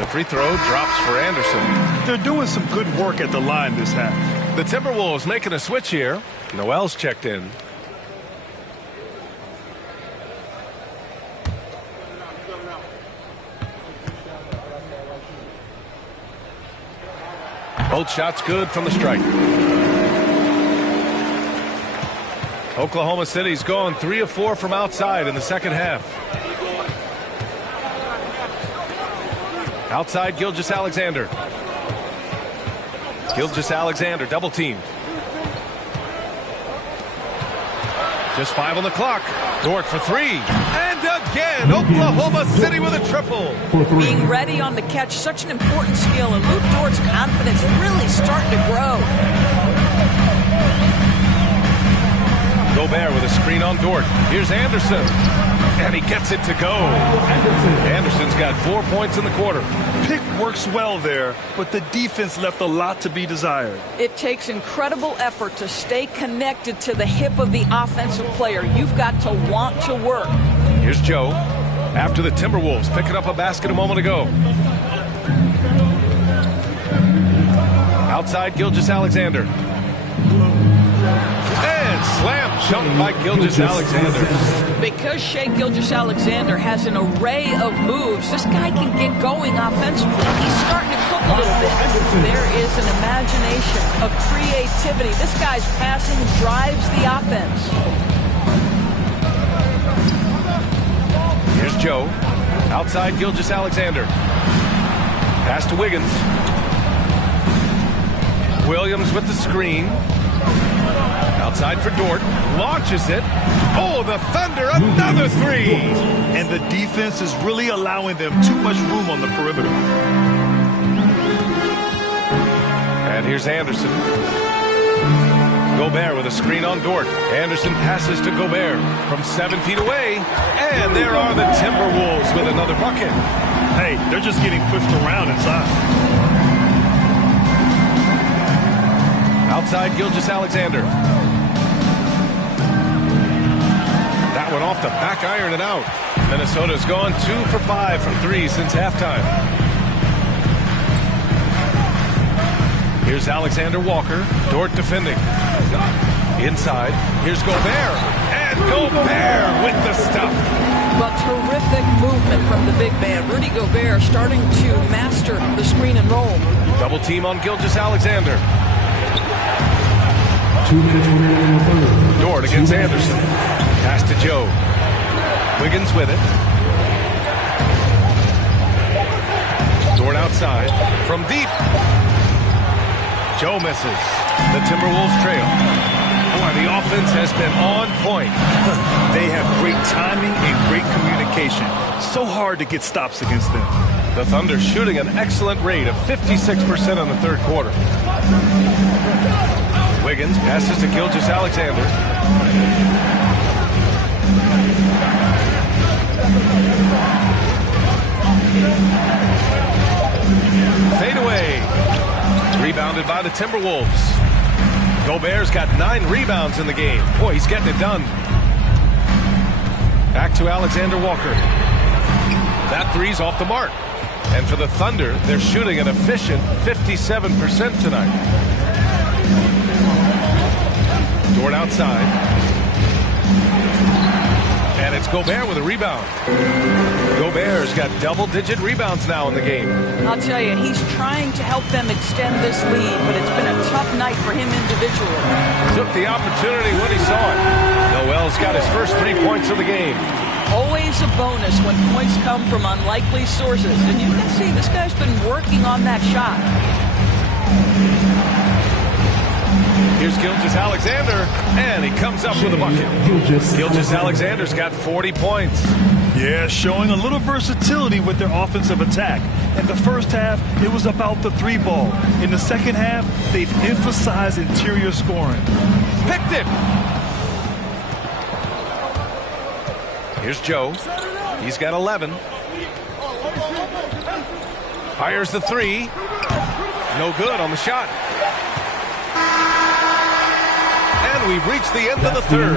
The free throw drops for Anderson. They're doing some good work at the line this half. The Timberwolves making a switch here. Noel's checked in. Both shots good from the strike. Oklahoma City's gone 3 of 4 from outside in the second half. Outside Gilgeous-Alexander. Gilgeous-Alexander double teamed. Just 5 on the clock. Dort for 3. And again, Oklahoma City with a triple. Being ready on the catch, such an important skill, and Luke Dort's confidence really starting to grow. Gobert with a screen on Dort. Here's Anderson. And he gets it to go. Anderson's got 4 points in the quarter. Pick works well there, but the defense left a lot to be desired. It takes incredible effort to stay connected to the hip of the offensive player. You've got to want to work. Here's Joe. After the Timberwolves picking up a basket a moment ago. Outside Gilgeous-Alexander. And slam shot by Gilgeous-Alexander. Because Shai Gilgeous-Alexander has an array of moves, this guy can get going offensively. He's starting to cook a little bit. There is an imagination, a creativity. This guy's passing drives the offense. Here's Joe. Outside Gilgeous-Alexander. Pass to Wiggins. Williams with the screen. Outside for Dort. Launches it. Oh, the Thunder, another 3. And the defense is really allowing them too much room on the perimeter. And here's Anderson. Gobert with a screen on Dort. Anderson passes to Gobert from 7 feet away. And there are the Timberwolves with another bucket. Hey, they're just getting pushed around inside. Outside Gilgeous-Alexander. That one off the back iron and out. Minnesota's gone 2 for 5 from 3 since halftime. Here's Alexander Walker. Dort defending. Inside. Here's Gobert. And Gobert with the stuff. But terrific movement from the big man. Rudy Gobert starting to master the screen and roll. Double team on Gilgeous-Alexander. 2 minutes remaining in the third. Dort against Anderson. Pass to Joe. Wiggins with it. Dort outside. From deep. Joe misses. The Timberwolves trail. Boy, the offense has been on point. They have great timing and great communication. So hard to get stops against them. The Thunder shooting an excellent rate of 56% in the third quarter. Wiggins passes to Gilgeous-Alexander. Fade away. Rebounded by the Timberwolves. Gobert's got 9 rebounds in the game. Boy, he's getting it done. Back to Alexander Walker. That three's off the mark. And for the Thunder, they're shooting an efficient 57% tonight. Dort outside. And it's Gobert with a rebound. Gobert's got double-digit rebounds now in the game. I'll tell you, he's trying to help them extend this lead, but it's been a tough night for him individually. Took the opportunity when he saw it. Noel's got his first 3 points of the game. Always a bonus when points come from unlikely sources. And you can see this guy's been working on that shot. Here's Gilgeous-Alexander, and he comes up with a bucket. Gilgeous-Alexander's got 40 points. Yeah, showing a little versatility with their offensive attack. In the first half, it was about the 3-ball. In the second half, they've emphasized interior scoring. Picked it! Here's Joe. He's got 11. Fires the 3. No good on the shot. And we've reached the end of the third.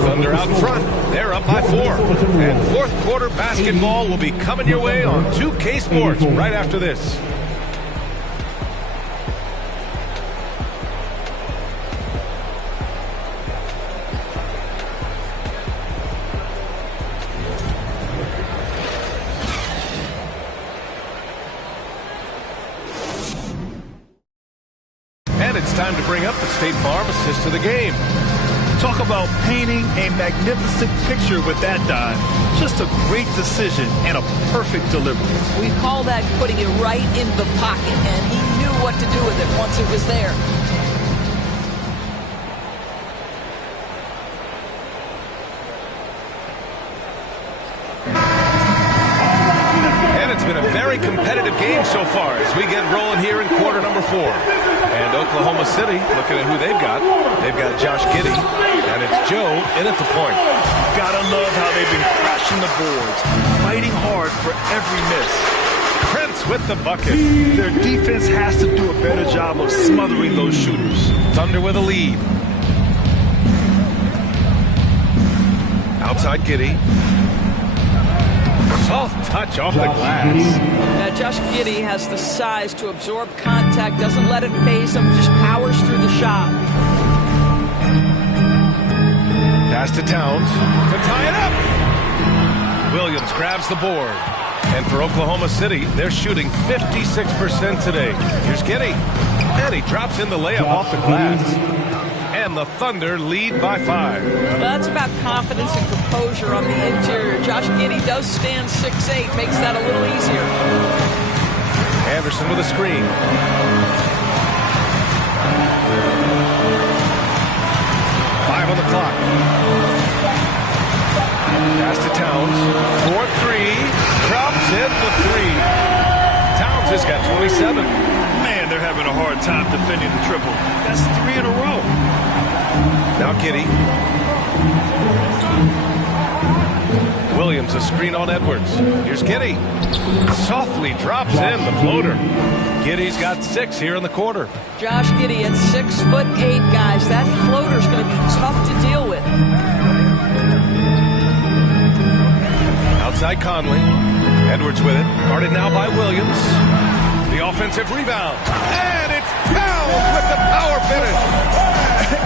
Thunder out in front. They're up by 4. And fourth quarter basketball will be coming your way on 2K Sports right after this. Time to bring up the State Farm assist to the game. Talk about painting a magnificent picture with that dive. Just a great decision and a perfect delivery. We call that putting it right in the pocket, and he knew what to do with it once it was there. And it's been a very competitive game so far as we get rolling here in quarter number 4. And Oklahoma City, looking at who they've got Josh Giddey, and it's Joe in at the point. Gotta love how they've been crashing the boards, fighting hard for every miss. Prince with the bucket. Their defense has to do a better job of smothering those shooters. Thunder with a lead. Outside Giddey. Soft touch off the glass. Now, Josh Giddey has the size to absorb contact, doesn't let it phase him, just powers through the shot. Pass to Towns to tie it up. Williams grabs the board. And for Oklahoma City, they're shooting 56% today. Here's Giddey. And he drops in the layup off the glass. And the Thunder lead by 5. That's about confidence and composure on the interior. Josh Giddey does stand 6'8", makes that a little easier. Anderson with a screen. Five on the clock. Pass to Towns. 4-3. Drops in the 3. Towns has got 27. Man, they're having a hard time defending the triple. That's 3 in a row. Now Giddey. Williams a screen on Edwards. Here's Giddey. Softly drops in the floater. Giddey's got 6 here in the quarter. Josh Giddey at 6'8", guys. That floater's going to be tough to deal with. Outside Conley. Edwards with it. Guarded now by Williams. The offensive rebound. And it's Towns with the power finish.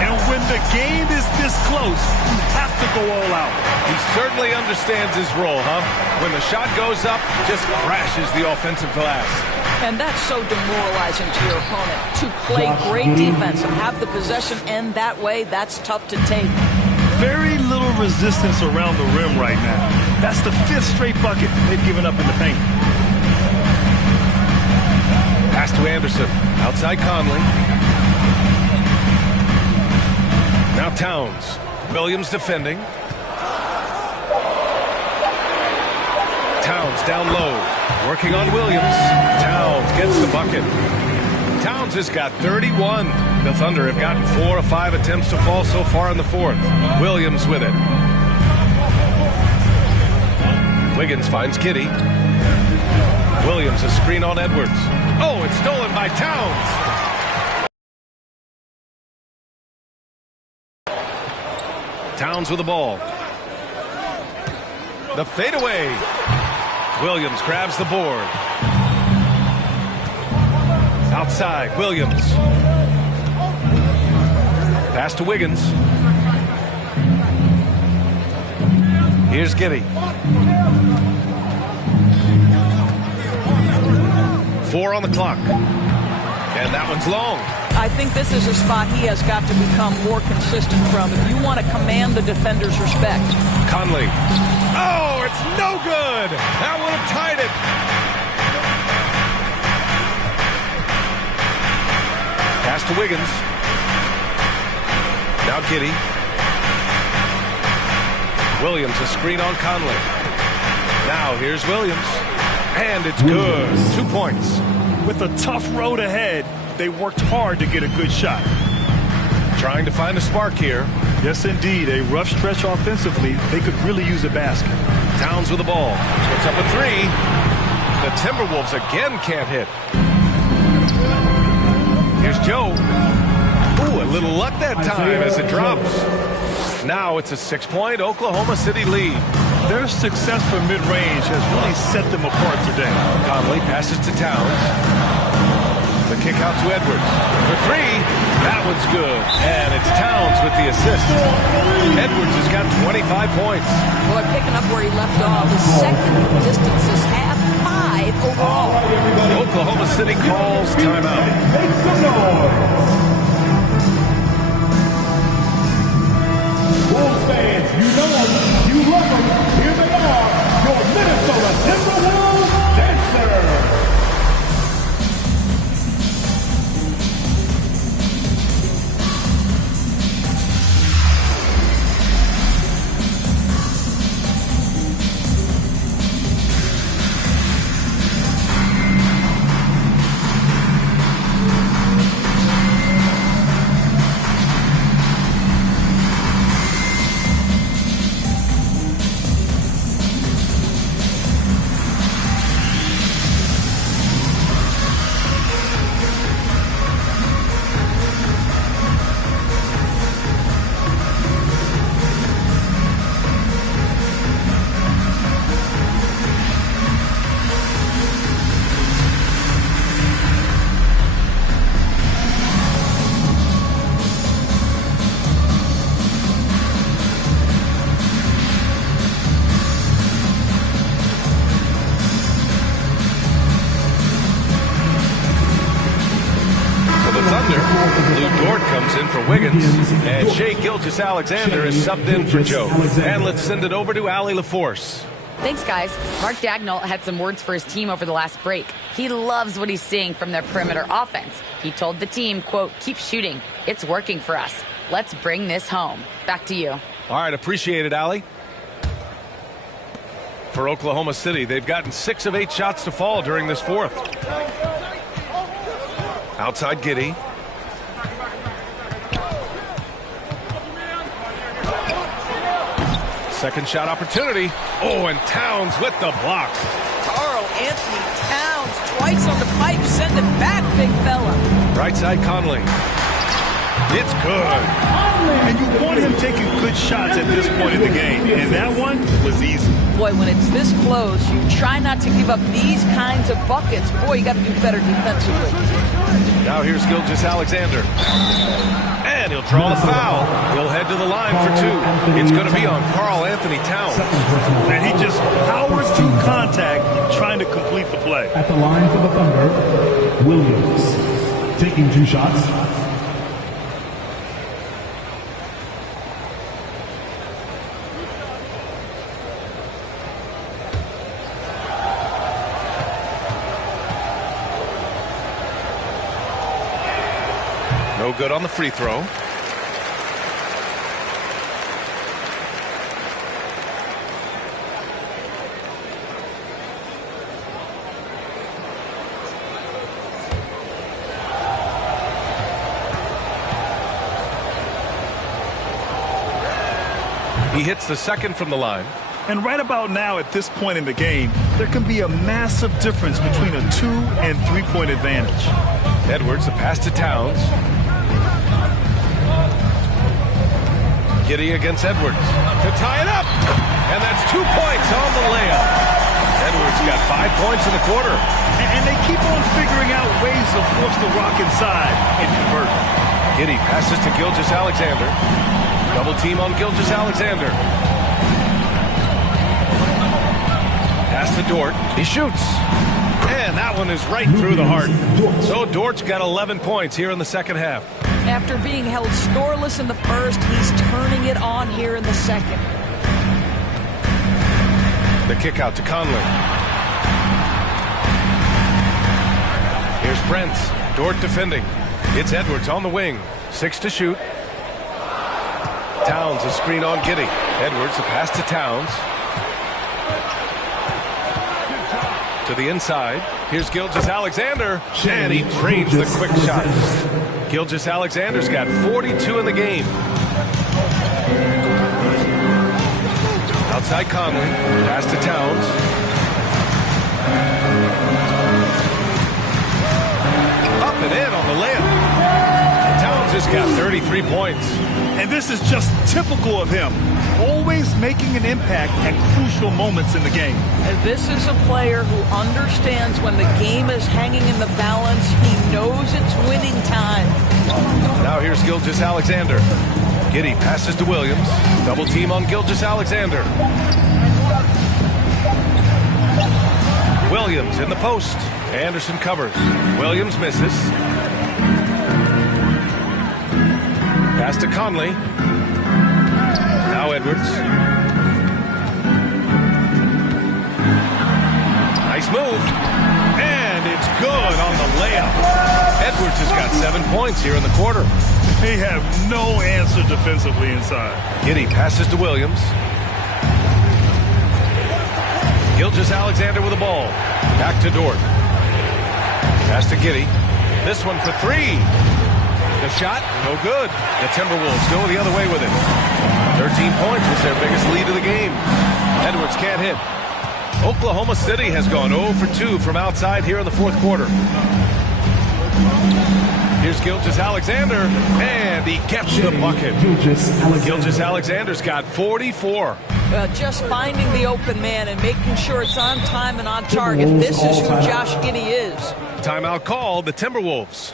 And when the game is this close, you have to go all out. He certainly understands his role, huh? When the shot goes up, just crashes the offensive glass. And that's so demoralizing to your opponent. To play great defense and have the possession end that way, that's tough to take. Very little resistance around the rim right now. That's the 5th straight bucket they've given up in the paint. Pass to Anderson. Outside Conley. Now Towns. Williams defending. Towns down low. Working on Williams. Towns gets the bucket. Towns has got 31. The Thunder have gotten 4 of 5 attempts to fall so far in the 4th. Williams with it. Wiggins finds Giddey. Williams a screen on Edwards. Oh, it's stolen by Towns. Towns with the ball. The fadeaway. Williams grabs the board. Outside, Williams. Pass to Wiggins. Here's Giddey. 4 on the clock. And that one's long. I think this is a spot he has got to become more consistent from if you want to command the defender's respect. Conley. Oh, it's no good. That would have tied it. Pass to Wiggins. Now Giddey. Williams a screen on Conley. Now here's Williams. And it's good. 2 points. With a tough road ahead, they worked hard to get a good shot. Trying to find a spark here. Yes, indeed. A rough stretch offensively. They could really use a basket. Towns with the ball. Puts up a 3. The Timberwolves again can't hit. Here's Joe. Ooh, a little luck that time as it drops. Now it's a 6-point Oklahoma City lead. Their success from mid-range has really set them apart today. Conley passes to Towns. The kick out to Edwards. For 3. That one's good. And it's Towns with the assist. Edwards has got 25 points. Boy, picking up where he left off. His second distance is half 5 overall. Oklahoma City calls timeout. Make some noise. Wolves fans, you know them, you love them. Here they are, your Minnesota Timberwolves dancers. For Wiggins, and Shai Gilgeous-Alexander is subbed in for Joe. And let's send it over to Allie LaForce. Thanks, guys. Mark Dagnall had some words for his team over the last break. He loves what he's seeing from their perimeter offense. He told the team, quote, "Keep shooting. It's working for us. Let's bring this home." Back to you. All right, appreciate it, Allie. For Oklahoma City, they've gotten 6 of 8 shots to fall during this 4th. Outside Giddey. Second shot opportunity. Oh, and Towns with the block. Karl Anthony Towns twice on the pipe. Send it back, big fella. Right side Conley. It's good. And you want him taking good shots at this point in the game, and that one was easy. Boy, when it's this close, you try not to give up these kinds of buckets. Boy, you got to do better defensively. Now here's Gilgeous-Alexander. And he'll draw the foul. He'll head to the line for two. It's going to be on Karl Anthony Towns. And he just powered through contact trying to complete the play. At the line for the Thunder, Williams taking 2 shots. No good on the free throw. He hits the second from the line. And right about now, at this point in the game, there can be a massive difference between a 2- and 3-point advantage. Edwards, a pass to Towns. Giddey against Edwards to tie it up. And that's 2 points on the layup. Edwards got 5 points in the quarter. And they keep on figuring out ways to force the rock inside and convert. Giddey passes to Gilgeous-Alexander. Double team on Gilgeous-Alexander. Pass to Dort. He shoots. And that one is right through the heart. So Dort's got 11 points here in the second half. After being held scoreless in the first, he's turning it on here in the second. The kick out to Conley. Here's Brent. Dort defending. It's Edwards on the wing. 6 to shoot. Towns, a screen on Giddey. Edwards, a pass to Towns. To the inside. Here's Gilgeous-Alexander. And he trades the quick shot. Gilgeous-Alexander's got 42 in the game. Outside Conley. Pass to Towns. Up and in on the layup. Towns has got 33 points. And this is just typical of him. Always making an impact at crucial moments in the game. And this is a player who understands when the game is hanging in the balance. He knows it's winning time. Now here's Gilgeous-Alexander. Giddey passes to Williams. Double team on Gilgeous-Alexander. Williams in the post. Anderson covers. Williams misses. Pass to Conley. Now Edwards. Nice move. And it's good on the layup. Edwards has got 7 points here in the quarter. They have no answer defensively inside. Giddey passes to Williams. Gilgeous-Alexander with the ball. Back to Dort. Pass to Giddey. This one for 3. The shot, no good. The Timberwolves go the other way with it. 13 points was their biggest lead of the game. Edwards can't hit. Oklahoma City has gone 0 for 2 from outside here in the fourth quarter. Here's Gilgeous-Alexander, and he gets the bucket. Gilgeous-Alexander's got 44. Just finding the open man and making sure it's on time and on target. This is who Josh Giddey is. Timeout called, the Timberwolves.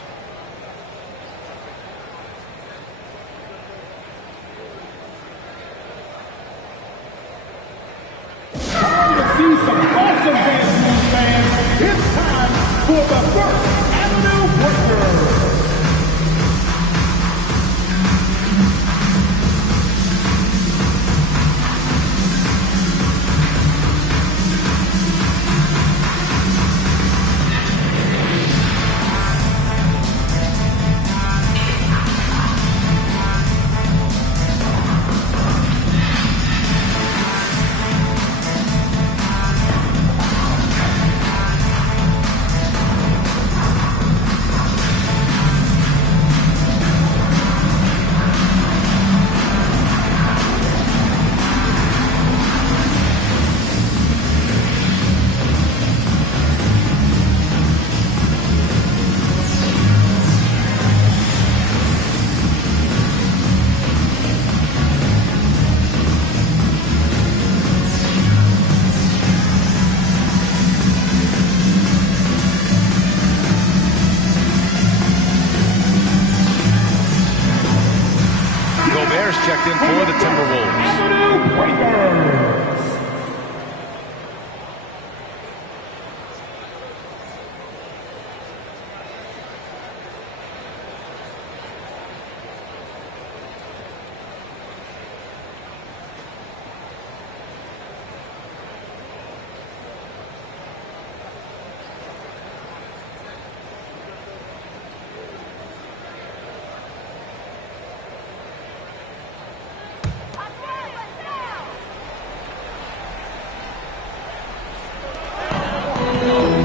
See some awesome dance moves, fans. It's time for the First Avenue Breakers. Timberwolves.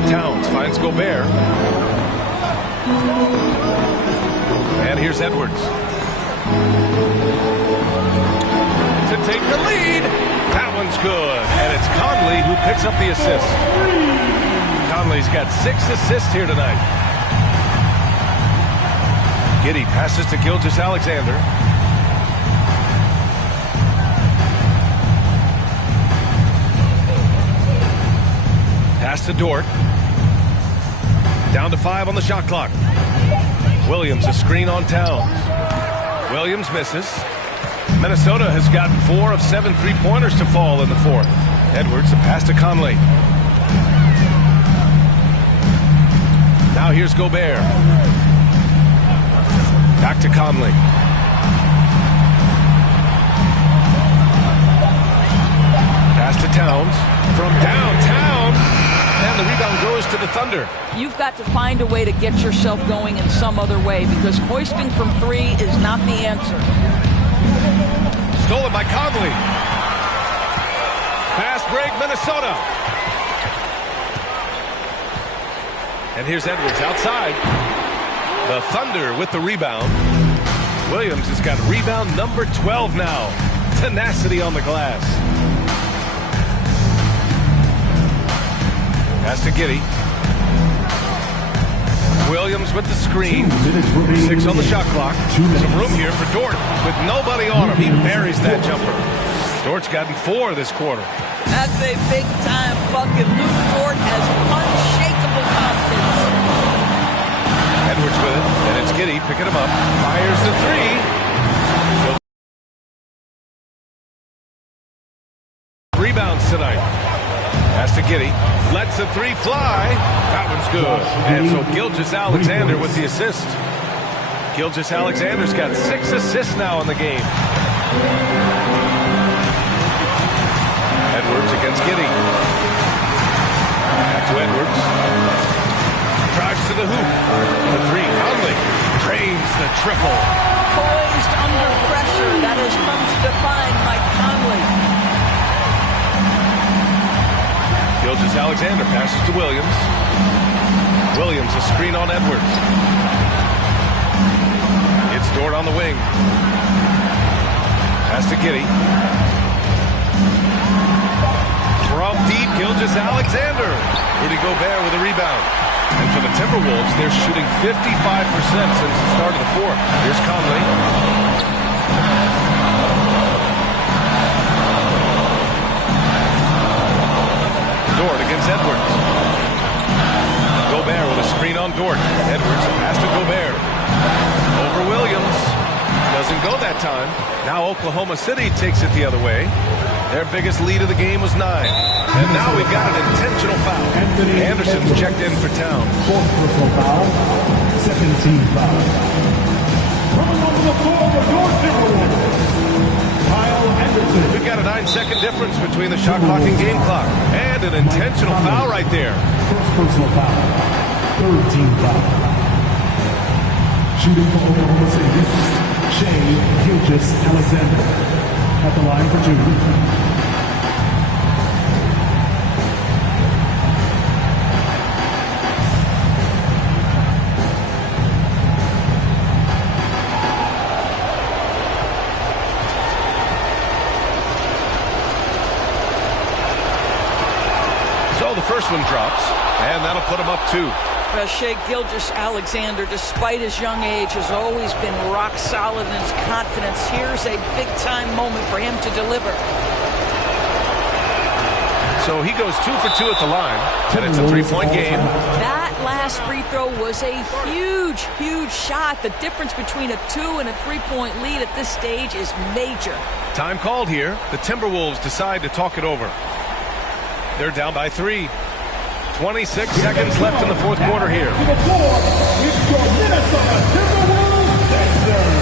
Towns finds Gobert. And here's Edwards. To take the lead. That one's good. And it's Conley who picks up the assist. Conley's got 6 assists here tonight. Giddey passes to Gilgeous-Alexander. Pass to Dort. Down to 5 on the shot clock. Williams a screen on Towns. Williams misses. Minnesota has gotten 4 of 7 3-pointers to fall in the fourth. Edwards a pass to Conley. Now here's Gobert. Back to Conley. Pass to Towns. From downtown. And the rebound goes to the Thunder. You've got to find a way to get yourself going in some other way, because hoisting from 3 is not the answer. Stolen by Conley. Fast break, Minnesota. And here's Edwards outside. The Thunder with the rebound. Williams has got rebound number 12 now. Tenacity on the glass. Pass to Giddey. Williams with the screen. 6 on the shot clock. Some room here for Dort with nobody on him. He buries that jumper. Dort's gotten 4 this quarter. That's a big-time bucket. Luke Dort has unshakable confidence. Edwards with it, and it's Giddey picking him up. Fires the 3. Rebounds tonight. Pass to Giddey. Lets the 3 fly. That one's good. And so Gilgeous-Alexander with the assist. Gilgeous-Alexander's got 6 assists now in the game. Edwards against Giddey. Back to Edwards. Drives to the hoop. The 3. Conley drains the triple. Poised under pressure. That has come to define Mike Conley. Gilgeous-Alexander passes to Williams. Williams a screen on Edwards. It's Dort on the wing. Pass to Giddey. From deep, Gilgeous-Alexander. Rudy Gobert with a rebound. And for the Timberwolves, they're shooting 55% since the start of the fourth. Here's Conley. Dort against Edwards. Gobert with a screen on Dort. Edwards a pass to Gobert. Over Williams. Doesn't go that time. Now Oklahoma City takes it the other way. Their biggest lead of the game was 9. And now we've got an intentional foul. Anderson's checked in for Towns. 4th personal foul. 2nd team foul. Coming onto the floor for your Timberwolves, Kyle Anderson. We've got a 9-second difference between the shot clock and game clock. And an intentional foul right there. 1st personal foul. 3rd team foul. Shooting for Oklahoma City, Shai Gilgeous-Alexander. At the line for 2. So the first one drops, and that'll put him up 2. Shai Gilgeous-Alexander, despite his young age, has always been rock solid in his confidence. Here's a big-time moment for him to deliver. So he goes 2 for 2 at the line, and it's a 3-point game. That last free throw was a huge, huge shot. The difference between a 2 and a 3-point lead at this stage is major. Time called here. The Timberwolves decide to talk it over. They're down by 3. 26 seconds left in the fourth quarter here. To the floor, it's your Minnesota Timberwolves answer.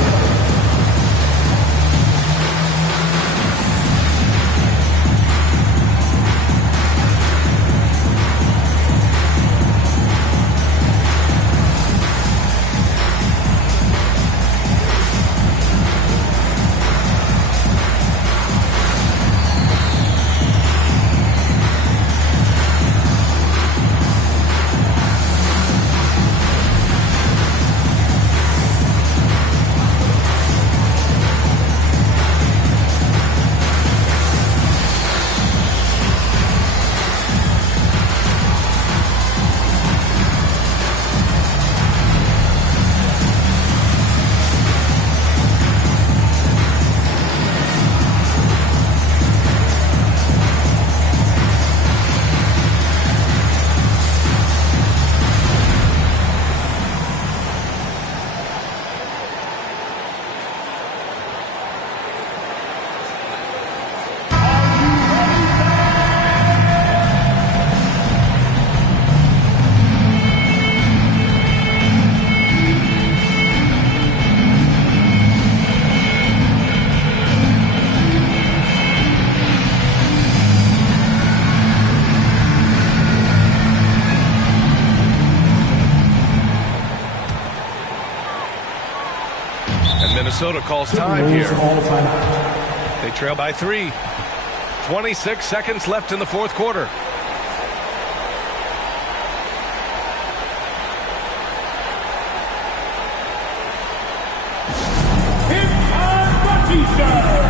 Minnesota calls time here. They trail by 3. 26 seconds left in the fourth quarter. It's our Batista.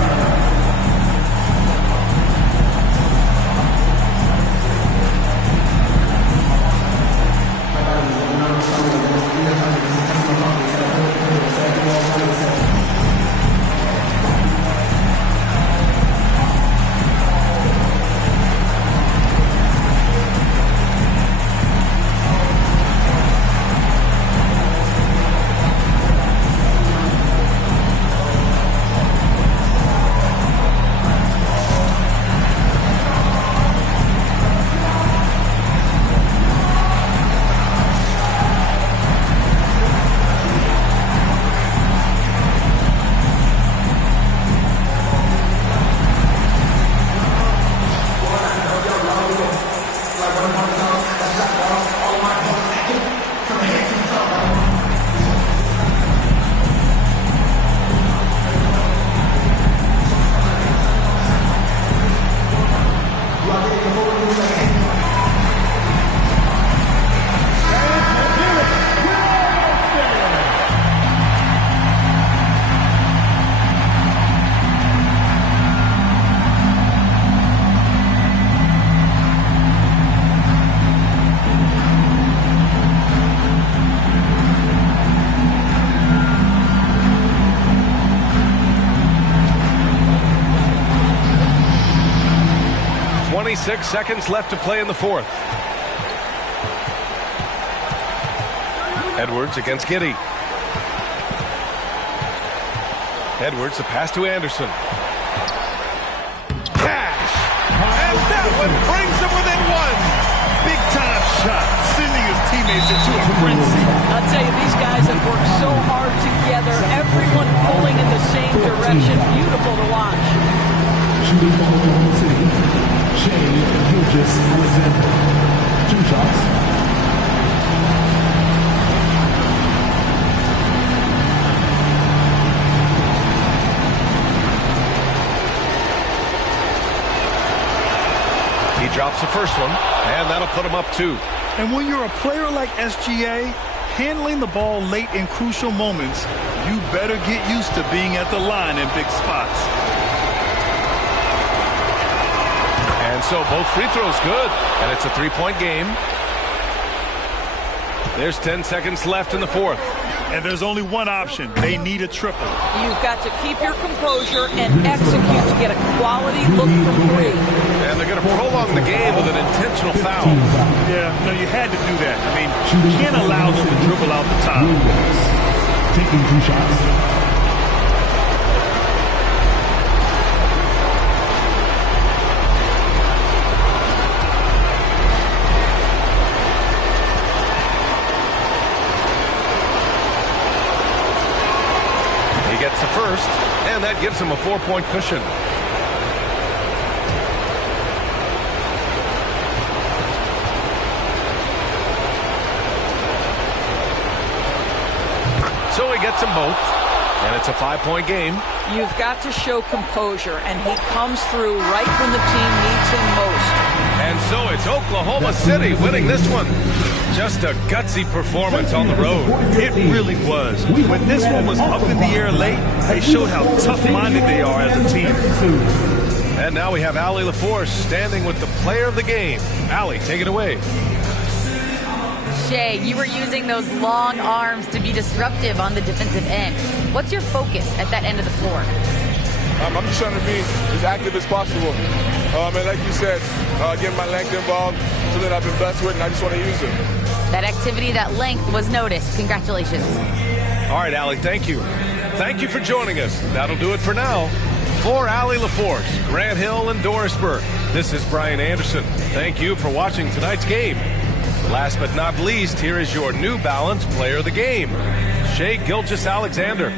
Six seconds left to play in the fourth. Edwards against Giddey. Edwards, the pass to Anderson. Cash! And that one brings him within 1. Big time shot, sending his teammates into a frenzy. I'll tell you, these guys have worked so hard together. Everyone pulling in the same direction. Beautiful to watch. Shooting for Oklahoma City, Shai Gilgeous-Alexander. 2 shots. He drops the first one, and that'll put him up 2. And when you're a player like SGA, handling the ball late in crucial moments, you better get used to being at the line in big spots. And so both free throws good, and it's a 3-point game. There's 10 seconds left in the fourth. And there's only one option. They need a triple. You've got to keep your composure and execute to get a quality look from 3. And they're going to prolong the game with an intentional foul. Yeah, no, you had to do that. I mean, you can't allow them to dribble out the top. Taking 2 shots. Gets the first, and that gives him a 4-point cushion. So he gets them both, and it's a 5-point game. You've got to show composure, and he comes through right when the team needs him most. And so it's Oklahoma City winning this one. Just a gutsy performance on the road. It really was. When this one was up in the air late, they showed how tough-minded they are as a team. And now we have Allie LaForce standing with the player of the game. Allie, take it away. Shea, you were using those long arms to be disruptive on the defensive end. What's your focus at that end of the floor? I'm just trying to be as active as possible. And like you said, getting my length involved, something that I've been blessed with, and I just want to use it. That activity, that length was noticed. Congratulations. All right, Allie, thank you. Thank you for joining us. That'll do it for now. For Allie LaForce, Grant Hill, and Dorisburg, this is Brian Anderson. Thank you for watching tonight's game. Last but not least, here is your New Balance player of the game, Shai Gilgeous-Alexander.